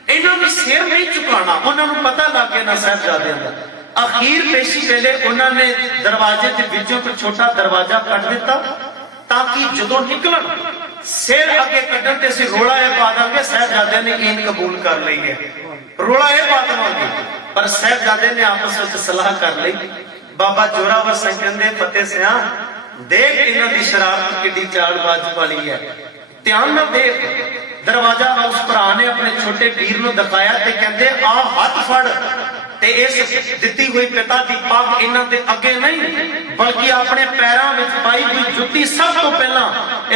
ਇਹਨਾਂ ਨੂੰ ਸਿਰ ਨਹੀਂ ਝੁਕਾਣਾ। ਉਹਨਾਂ ਨੂੰ ਪਤਾ ਲੱਗ ਗਿਆ ਨਾ ਸਾਹਿਬਜ਼ਾਦਿਆਂ ਦਾ। ਅਖੀਰ ਪੇਸ਼ੀ ਵੇਲੇ ਉਹਨਾਂ ਨੇ ਦਰਵਾਜ਼ੇ ਦੇ ਵਿੱਚੋਂ ਇੱਕ ਛੋਟਾ ਦਰਵਾਜ਼ਾ ਕੱਢ ਦਿੱਤਾ, ਤਾਂ ਕਿ ਜਦੋਂ ਨਿਕਲਣ ਸਿਰ ਅੱਗੇ ਕੱਢਣ ਤੇ ਅਸੀਂ ਰੋਲਾ ਇਹ ਪਾ ਦਾਂਗੇ ਸਾਹਿਬਜ਼ਾਦਿਆਂ ਨੇ ਈਨ ਕਬੂਲ ਕਰ ਲਈ ਹੈ, ਰੋਲਾ ਇਹ ਪਾ ਦੇਵਾਂਗੇ। ਪਰ ਸਾਹਿਬਜ਼ਾਦੇ ਨੇ ਆਪਸ ਵਿੱਚ ਸਲਾਹ ਕਰ ਲਈ। बाबा जोरावर सिंह कहंदे फतेह सिंह देख इन्हां दी शरारत किड्डी चालबाज वाली है, ध्यान नाल देख। दरवाजा उस भरा ने अपने छोटे वीर नूं दिखाया ते कहंदे आ हथ फड़ ते इस दित्ती हुई पिता दी पग इन्हां दे अगे नहीं बल्कि अपने पैरां विच पाई हुई जुत्ती सब तो पहला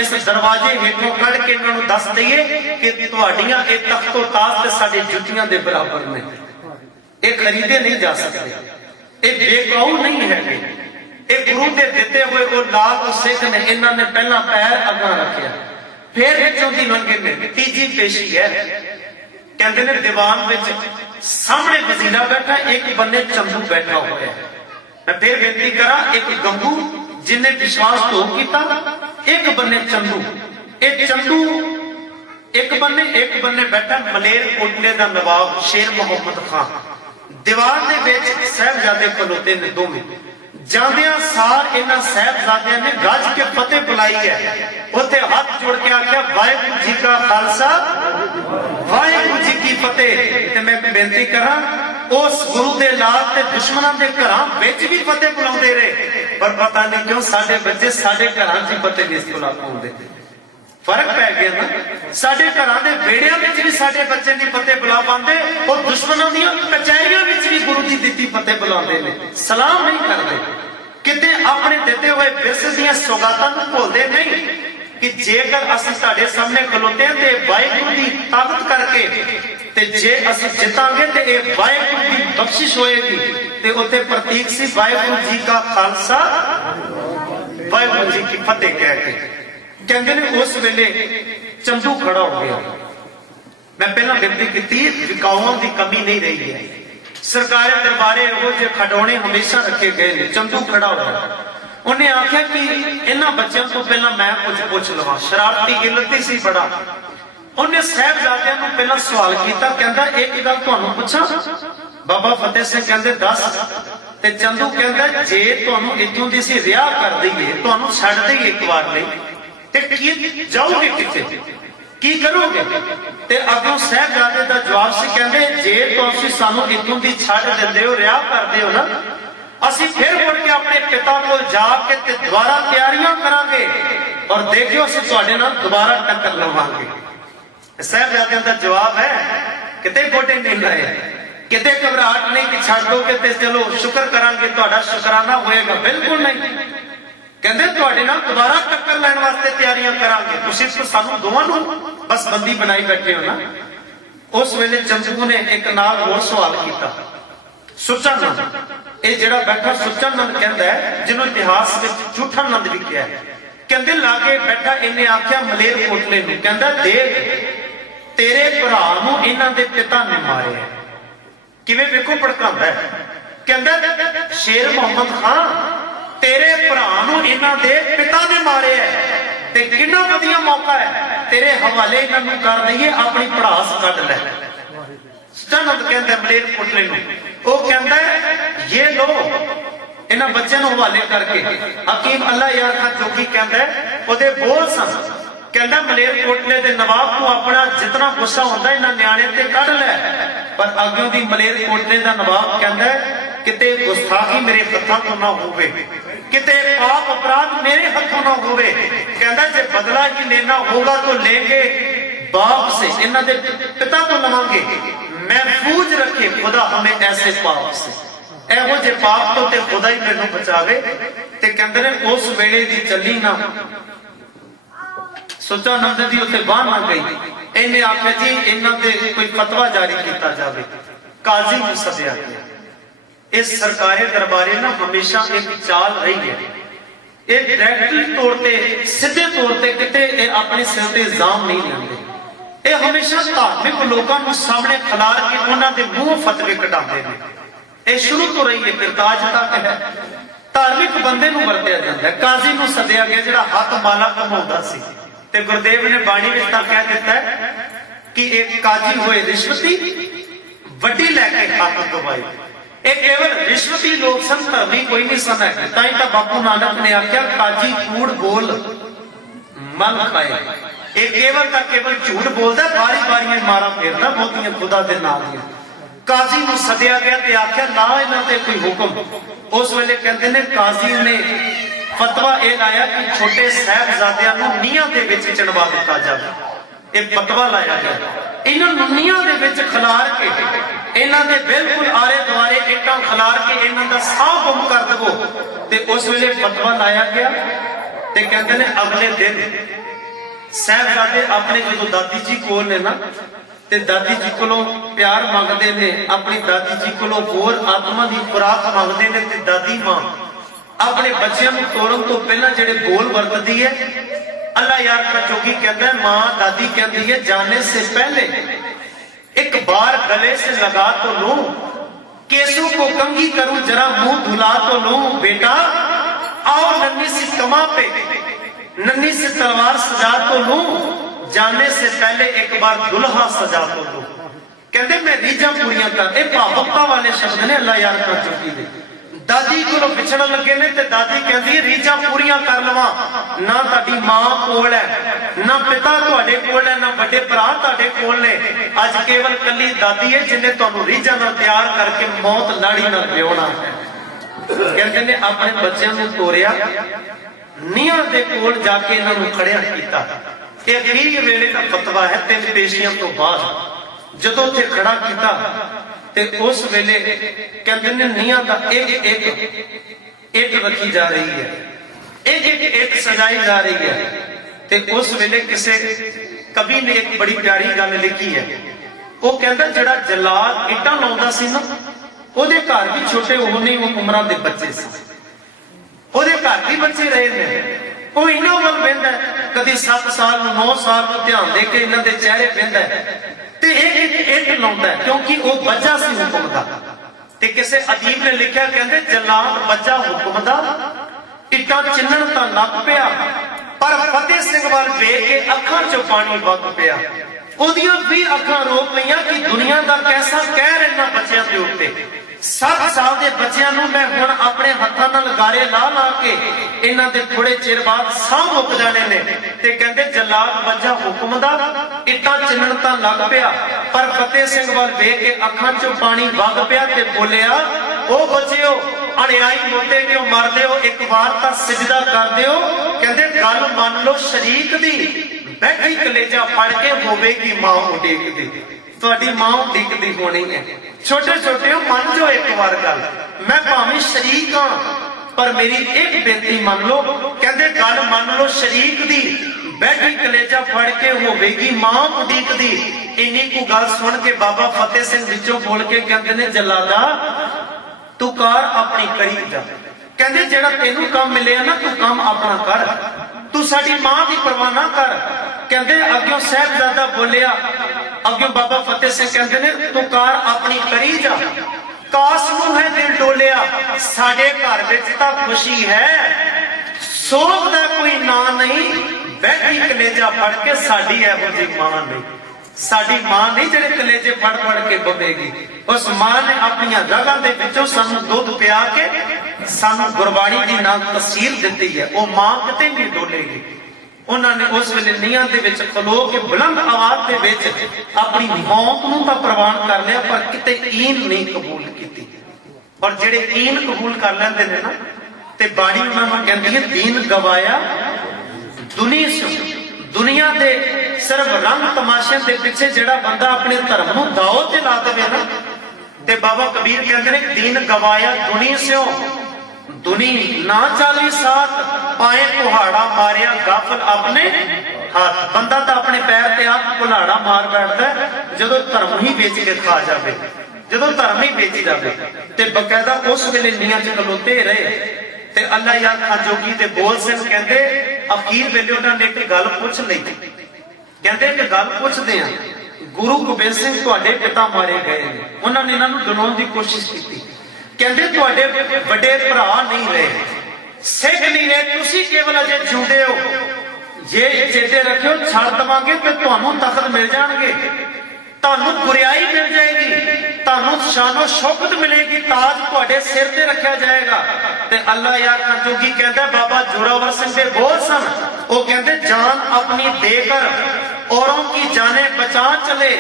इस दरवाजे हेठों कढ के इन्हां नूं दस दईए कि तुहाडीआं इह तख्तो ताज ते साडी जुत्तियां दे बराबर ने, इह खरीदे नहीं जा सकदे, बेकाऊ नहीं है। ये गुरु के दिते हुए वो लाल सिख ने, इन्होंने पहला पैर अगा रखा, फिर विचों दी लंघे ने। तीजी पेशी है, कहते ने दीवान विच सामने वजीरा बैठा, एक बन्ने चंदू बैठा हुआ है। मैं फिर बेनती करा, एक गंगू जिन्हें विश्वास तो किया, एक बन्ने चंदू। एक चंदू एक बन्ने बैठा मलेर कोटले का नवाब शेर मुहम्मद खान। दीवार दे विच साहिबजादे खलोते ने दोवें। जांदियां सार इन्हां साहिबजादियां ने गज के फतेह बुलाई है, उत्थे हाथ जोड़ के आख्या वाहिगुरू जी का खालसा वाहिगुरू जी की फतेह। ते मैं बेनती करा, उस गुरु दे नाल ते दुश्मनां दे घरां विच भी फतेह बुलाउंदे रहे, पर पता नहीं क्यों साडे बच्चे साडे घरां च फतेह नहीं बुला पाउंदे। फर्क पै गया ना, साडे घरां दे बेड़ियां विच भी साडे बच्चे नहीं फतेह बुला पाते, और दुश्मनां दीयां कचहरियां विच भी गुरु दी दित्ती फतेह बुलाउंदे ने, सलाम नहीं करदे। किते अपने दिते हुए विरसे दीयां सौगातां नूं भुलदे नहीं कि जेकर असीं तुहाडे सामने खलोते हां ते वाहिगुरू दी ताकत करके, ते जे असीं जितांगे ते इह वाहिगुरू दी बख्शिश होएगी। ते उत्थे प्रतीक सी वाहिगुरू जी का खालसा वाहिगुरू जी की फतेह कह के। कहते ने उस वेले चंदू खड़ा हो गया। मैं पहला बेनती की, विकाऊओं की कमी नहीं रही है, सरकार दरबारे वो जो खडौने हमेशा रखे गए। चंदू खड़ा हो गया, उन्हें आख्या कि इन्हां बच्चों को पहला मैं कुछ पूछ लवां। शरारती गिलती सी बड़ा। उन्हें साहिबजादियां नूं पहला सवाल किया, कहंदा एक गल तुहानूं पुछां। बाबा फतेह सिंह कहंदे दस। ते चंदू कहंदा जे तुहानूं इत्थों दी असीं रिहा कर दईए, तुहानूं छड्ड दईए एक बार नहीं, जाओगे किथे, की करोगे? ते अगों साहिबजादे दा जवाब सी, कहंदे जे तुसीं सानूं इत्थों दी छड्ड दिंदे हो, रिहा करदे हो ना, असीं फिर मुड़ के अपने पिता कोल जाके ते दोबारा तैयारियां करांगे, और देखियो असीं तुहाडे नाल दोबारा टक्कर लवांगे। साहिबजादे दा जवाब है, किते गोडे नहीं लाए, किते घबराहट नहीं कि छड्ड दोगे ते चलो शुक्र करांगे, तुहाडा शुकराना होएगा, बिल्कुल नहीं। कहंदे तुहाडे नाल दोबारा टक्कर लैण वास्ते तैयारियां करांगे, तुसीं तो सानूं दोवां नूं बस बंदी बनाई बैठे हो ना। उस वेले चंदू ने एक नाल होर सवाल किया, सुच्चा नंद। ये जिहड़ा बैठा सुच्चा नंद कहंदा है, जिन्हों इतिहास विच झूठा नंद भी कहा है। कहंदे लागे बैठा इन्हें आख्या मलेर कोटले नूं, कहंदा देख तेरे भरा नूं इन्हां दे पिता ने मारिया। किवें वेखो भड़कांदा है। कहंदा शेर मुहम्मद खान तेरे भरा नूं इन्हां दे पिता ने मारे है, ते कितना वधिया मौका है, तेरे हवाले इन्हां नूं कर दईए, अपनी भड़ास कढ लै। सचनंद कहंदा मलेर कोटले नूं, ओ कहंदा ये लो इन्हां बच्चों नूं हवाले करके। हकीम अल्लाह यार खां जोगी कहंदा ओदे बोल सन, कहंदा मलेर कोटले दे नवाब तूं अपना जितना गुस्सा हुंदा इन्हां न्याणे ते कढ लै, पर अग्यों दी मलेरकोटले दा नवाब कहंदा किते गुस्ताखी मेरे हत्थों तो ना होवे, किते पाप अपराध मेरे हाथों ना होवे। कहंदा जे बदला ही लेना होगा तो लेंगे बाप से, इन्हां दे पिता तो लवांगे। महफूज रखे खुदा हमें ऐसे पाप से, एहो जे पाप तो ते खुदा ही मैनू बचावे। ते कहंदे ने उस वेले दी चली ना सुचा नंद दी उत्ते बाह ना गई। इन्हें आख्या जी इन्हां ते कोई फतवा जारी किया जाए। काजी नूं सद्या गया। इस सरकारी दरबारे ना हमेशा एक चाल रही है, ये डायरेक्टली तौर पर सीधे तौर पर किते अपने सिर ते इल्जाम नहीं लेंदे। ये हमेशा धार्मिक लोगों को सामने खिलार के उन्होंने मूंह फतवे कटाते हैं। ये शुरू तो रही है, फिर ताज तक है। धार्मिक बंदे नूं वरतिया जांदा है। काजी नूं सद्या गया जिहड़ा हक माला कमाउंदा सी, ते गुरदेव ने बाणी विच तां कह दिता है कि एक काजी होए रिश्वती, वड्डी लैके हक गवाए। एक केवल रिश्वती लोग सन, धर्मी कोई नहीं सन है। ताई तां बापू नानक ने आख्या काजी कूड़ बोल मन खाए। एक केवल का केवल झूठ बोलदा, बारी बारी मारा फेरदा मोतियां खुदा दे नाम दी। काजी नूं सद्या गया ते आख्या ना इन्हां ते कोई हुक्म। उस वेले कहंदे ने काजी ने फतवा यह लाया कि छोटे साहबजादियां नूं नीहां दे विच चढ़वा दिता जाए। एक फतवा लाया गया, इन्हां नीहां दे विच खिलार के इन्हां दे बिल्कुल आले दुआले इटां खिलार के इन्हां दा साह गुम कर दवो। ते उस वेले फतवा लाया गया ते कहंदे ने अगले दिन साहबजादे अपने जो दादी जी कोल ने ना, ते दादी जी कोलों प्यार मंगते ने, अपनी दादी जी कोलों होर आत्मा की खुराक मंगते ने। ते दादी मां अपने बच्चों को तोड़न तो पहला जेडे बोल वरतदी है, अल्लाह यार का जोगी कहता है, मां दादी कहती है जाने से पहले एक बार गले से लगा तो लूं, केसों को कंघी करूं जरा मुंह धुला तो लूं। बेटा आओ नन्ही सी कमा पे नन्ही सी तलवार सजा तो लूं, जाने से पहले एक बार दुल्हा सजा तो लूं। कहते मैं रीझां पूरियां कर, ये भावुकता वाले शब्द ने अल्लाह यार का जोगी दे। दादी को पिछड़न लगे ने ते दादी कहती रीझां पूरियां कर लवा। ना ताडी मां कोल है, ना पिता तुहाडे कोल है, ना बड़े भरा तुहाडे कोल ने। अज केवल कली दादी है जिन्हें तुहानू रीझां नाल तैयार करके मौत लाड़ी नाल ब्योना है। कहते ने अपने बच्चों को तोरिया, नीहां दे कोल जाके इन्हां नू खड़िया कीता। ये अखीर वेले का फतवा है, 3 पेशियां तो बाद जदों उत्थे खड़ा कीता ते उस वेले कहते ने नीहां दा एक इट रखी जा रही है, एक इट सजाई जा रही है। ते उस वेले किसे कवि ने एक बड़ी प्यारी गल लिखी है। वो कहता जिहड़ा जलाल इटां लाउंदा सी ना, ओहदे घर भी छोटे होने उमरां दे बच्चे सी, ओहदे घर भी बच्चे रहे ने। वो इन्हां वल बहिंदा कदी 7 साल 9 साल को ध्यान दे के इन्हां दे चेहरे बहिंदा ते एक इट लाउंदा क्योंकि वो बच्चा सी हुक्म दा। ते किसे अदीब ने लिखा कहंदे जलाल बच्चा हुक्म दा, इटां चिन्नण तां लग पिया, पर फतेह सिंह वाल वेख के अखां चों पानी वग पिया। ओहदियां भी अखां रो पईयां कि दुनिया दा कैसा कहर इन्हां बच्चियां दे उत्ते। 7 साल के बच्चों को मैं हुण अपने हाथों नाल गारे ला ला के इन्हां दे थोड़े चिर बाद साह मुक जाने ने। ते कहंदे जलाल बच्चा हुक्म दा, इटां चिन्नण तां लग पिया, पर फतेह सिंह वाल वेख के अखां चों पानी वग पिया ते बोलिया, ओ बच्चिओ अणियाई मोते क्यों मरदे हो, एक बार तां सिजदा कर दिओ। कहंदे गल मान लो शरीक दी, बैठी कलेजा फड़ के होवेगी मां उडीकदी। तुहाडी मां उडीकदी होनी है। छोटे छोटे मन जो एक बार गल, मैं भावें शरीक हाँ पर मेरी एक बेनती मान लो। कहंदे गल मान लो शरीक दी, बैठी कलेजा फड़ के होवेगी मां उडीकदी। इन्नी को गल सुन के बाबा फतेह सिंह विचों बोल के कहंदे ने जलादा तू कर अपनी करी जा। कहंदे जेड़ा तेनू काम मिले ना तू काम अपना कर, तू साडी मां दी परवाह ना कर। कहंदे अग्यों साहबजादा बोलिया, अग्यों बाबा फतेह सिंह कहंदे ने तू कर अपनी करी जा। काश नूं है दिल डोलिया, साडे घर विच तां खुशी है, सोग दा कोई ना नहीं, बैठी कलेजा फड़ के साडी इहो जी मां नहीं। साडी मां नहीं जेड़े कलेजे फड़ फड़ के बवेगी। उस मां ने अपनी रगां दे विचों सानू दुध पिया के सानू गुरबाणी दी नाम तसीर दित्ती है। वो मां किते नहीं डोलेगी। उन्होंने उस वेले नीहां दे विच खलो के बुलंद आवाज दे विच अपनी मौत नूं तां प्रवान कर लिया, पर किते ईन नहीं कबूल की। और जेड़े ईन कबूल कर लेंदे ने ना, ते बाड़ी उन्हां नूं कहंदी है दीन गवाया दुनिया से। दुनिया दे सिर्फ रंग तमाशे दे पिछे जेड़ा बंदा अपने धर्म नूं दाव ते ला देवे ना, ते बाबा कबीर कहंदे ने दीन गवाया दुनिया से। दुनी ना चाली साथ पाए कुहाड़ा मारिया गाफल अपने हाथ। बंदा तो अपने पैर ते हाथ कुल्हाड़ा मार बैठता है जदों धर्म ही बेच के खा जाए, जदों धर्म ही बेच जाए। ते बकायदा उस वेले नीहां च खलोते रहे। ते अल्लाह यार खां जोगी ते बोल सिंह कहंदे अखीर वेले उन्होंने एक गल पूछ लई। कहंदे एक गल पुछदे आ, गुरु गोबिंद सिंह तुहाडे पिता मारे गए ने। उन्होंने इन्हां नूं दबाउण दी कोशिश की। कहंदे तुहाडे वड्डे भरा नहीं रहे, सिख नहीं रहे, तुसी केवल अजे जिउंदे हो। जे चेते रखियो छड़ दवांगे तो तुहानूं तख्त मिल जाणगे, तुहानूं गुरियाई मिल जाएगी, तुहानूं शानो शौकत मिलेगी, ताज तुहाडे सिर ते रखा जाएगा। ते अल्लाह यार खां जोगी कहंदा बाबा जोरावर सिंह दे बोल सन। वो कहंदे जान अपनी देकर औरों की जाने बचा चले,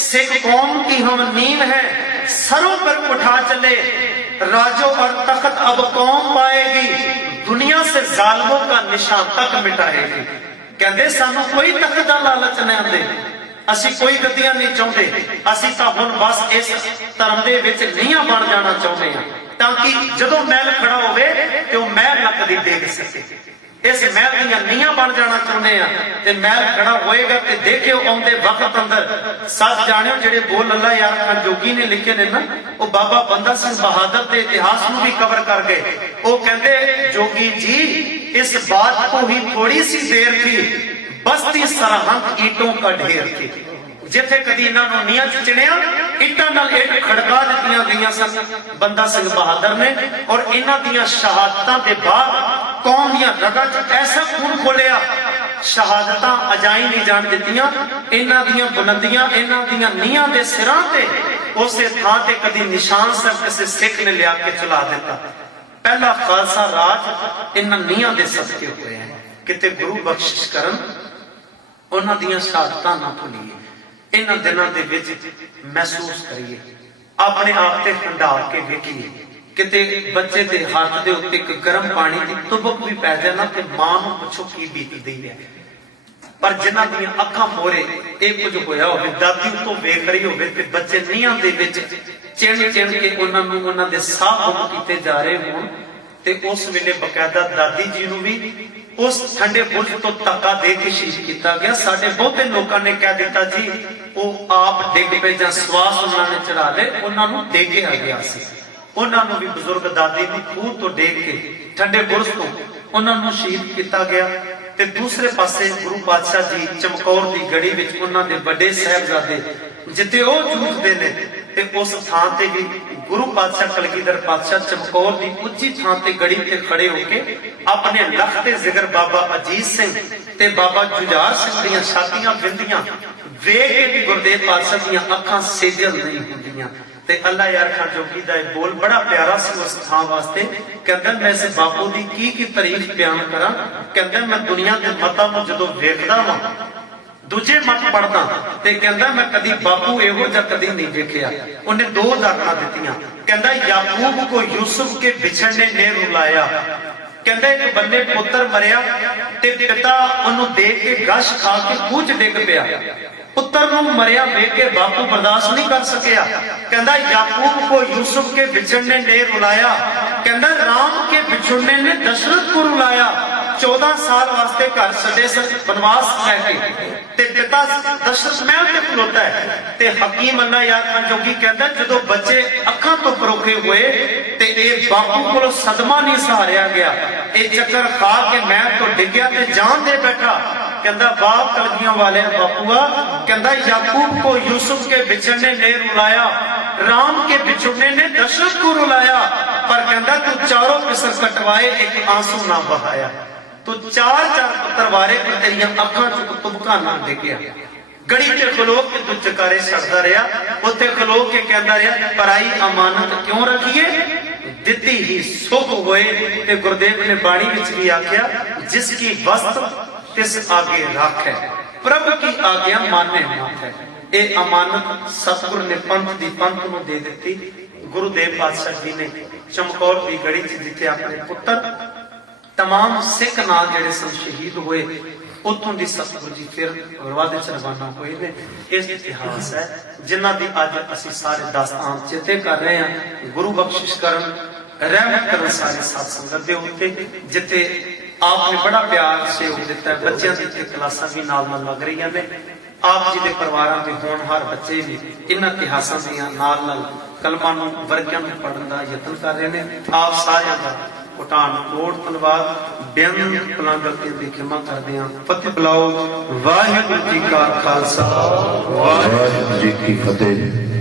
सिख कौम की हम नींव है सरों पर उठा चले, राजो और तख्त अब कौम पाएगी, दुनिया से जालिमों का निशान तक मिटाएगी। कहंदे सानू कोई तख्त दा लालच नहीं आंदे, असी कोई गद्दियां नहीं चाहते, असी तां हुण बस इस धर्म दे विच नीहां बन जाना चाहुंदे हां, ताकि जदों महल खड़ा होवे ते ओह महल नकदी देख सके। इस महल दीयां नीहां बन जाना चाहुंदे हां ते महल खड़ा होएगा। ते देखियो आउंदे वक्त अंदर सच जाणियो जेड़े बोल अल्लाह यार खां जोगी ने लिखे ने ना, वो बाबा बंदा सिंह बहादुर के इतिहास नूं भी कवर कर गए। वो कहंदे जोगी जी इस बात को ही थोड़ी सी देर थी, बस्ती सरहंद ईंटों का ढेर थी। जिथे कदी इन्हां नूं नीहां च चिणिया ईंटां नाल ईंट खड़का दित्तियां गईयां सन बंदा सिंह बहादुर ने। और इन्हां दीयां शहादतां दे बाद कौम दीयां रगां च ऐसा खून खोलिया, शहादतां अजाई नहीं जान दित्तियां। इन्हां दीयां बुलंदियां, इन्हां दीयां नीहां दे सिरां ते उसे थां ते कदी निशान सर किसी सिख ने लिया के चला दिता। पहला खालसा राज इन्हां नीहां दे सदके होए हैं। किते गुरु बख्शिश करन, उन्हां दीयां शहादतां ना भुल्लीए। इन्हां दिनां दे विच महसूस करिए, अपने आप ते हंडा के वेखिए। किते बच्चे दे हाथ दे उत्ते एक गर्म पानी दी तुबक भी पै जाए ना, ते मां नूं पुछो की बीतदी है। पर जिन्हां दीयां अखां मोरे ये कुछ होया होवे, दादी उतों वेख रही होवे ते बच्चे नीहां दे विच चिण चिण के उन्हां नूं उन्हां दे साह गुम कीते जा रहे होण, ते उस वेले बकायदा दादी जी नूं भी उस ठंडे बुर्ज तो धक्का दे के शहीद किया गया। साडे बहुते लोगों ने कह दिता जी वो आप डिग पे जां श्वास उन्होंने चढ़ा ले, उन्होंने डेगिया गया सी। उन्होंने भी बुजुर्ग दादी की खूह तो डेग के ठंडे बुर्ज तो उन्होंने शहीद किया गया। ते दूसरे पासे गुरु पातशाह जी चमकौर की गढ़ी विच उन्हां दे बड़े साहिबजादे जिथे वो जूझते ने, ते उस थां ते भी गुरु पातशाह कलगीधर पातशाह चमकौर की उच्ची थां ते गढ़ी ते खड़े होके अपने लखते जिगर बाबा अजीत सिंह ते बाबा जुझार सिंह दीयां छातियां विंदियां वेख के भी गुरदेव पातशाह दीयां अखां सेजल नहीं होंदियां। ते अल्लाह यार खां जोगी दा बोल बड़ा प्यारा सी उस थां वास्ते। कहंदा मैं इस बापू दी की तारीफ बयान करा। कहंदा मैं दुनिया दे मतां नूं जदों वेखदा वां, दूजे मत पढ़दा, ते कहंदा मैं कदी बापू एहो जिहा कदी नहीं देखिया। उन्हें दो उदाहरणां दित्तियां। कहंदा याकूब को यूसुफ के बिछड़ने ने रुलाया। कहंदा एक बंदे पुत्र मरिया ते पिता उन्होंने देख के गश खा के खूह च डिग पिया। पुत्र नूं मरिया वेख के बापू बर्दाश्त नहीं कर सकिया। कहंदा याकूब को यूसुफ के बिछड़ने ने रुलाया। कहंदा राम के बिछड़ने ने दशरथ को रुलाया। 14 साल वास्ते घर छड्डे बनवास लैके ते पिता दशरथ महल ते खलोता है। ते हकीम अल्लाह यार खां जोगी कहंदा जदों बच्चे अखां तो परोखे हुए ते ये बापू कोलों सदमा नहीं सहारिया गया, ये चक्कर खा के मैं तो डिग्या ते जान दे बैठा। कहंदा वाह कलगियां वाले बापूआ, कहंदा याकूब को यूसुफ के बिछड़ने ने रुलाया, राम के बिछड़ने ने दशरथ को रुलाया, पर कहंदा तू चारों पिसर कटवाए एक आंसू ना बहाया। तू चार पुत्र वारे पर तेरियां अखां च तुबका ना डिग्या। गड़ी ते खलो के तू चकारे छड़दा रहा, उत्थे खलो के कहंदा रहा पराई अमानत क्यों रखिए, दिती ही सुख होए। ते गुरदेव ने बाणी विच भी आख्या जिसकी वस्त तिस आगे राख है, प्रभु की आज्ञा माने मत है। ये अमानत सतगुर ने पंथ दी पंथ नूं दे दित्ती। गुरुदेव पातशाह जी ने चमकौर की गढ़ी च जिथे अपने पुत्र तमाम सिख नाल जिहड़े सन शहीद हुए, उत्थों दी सतगुरु जी फिर रवादे च रवाना होए ने। इस इतिहास है जिन्हां दी अज असीं सारे दास्तान चेते कर रहे हैं। गुरु बख्शिश करन, रहमत करन सारी साध संगत दे उत्ते, जिथे आपने बड़ा प्यार सहयोग दिता है। बच्चों की क्लासां भी नाल नाल लग रही ने। आप जी के परिवारों के होनहार बच्चे भी इन्हां इतिहासां दीयां नाल नाल कलमां नूं वर्गियां नूं पढ़न दा यतन कर रहे हैं। आप सारिਆਂ ਦਾ कोटान कोट धन्यवाद। बेअंत भला गलतियां दी खिमा करदे हां। फतेह बुलाओ। वाहिगुरू जी का खालसा, वाहिगुरू जी की फतेह।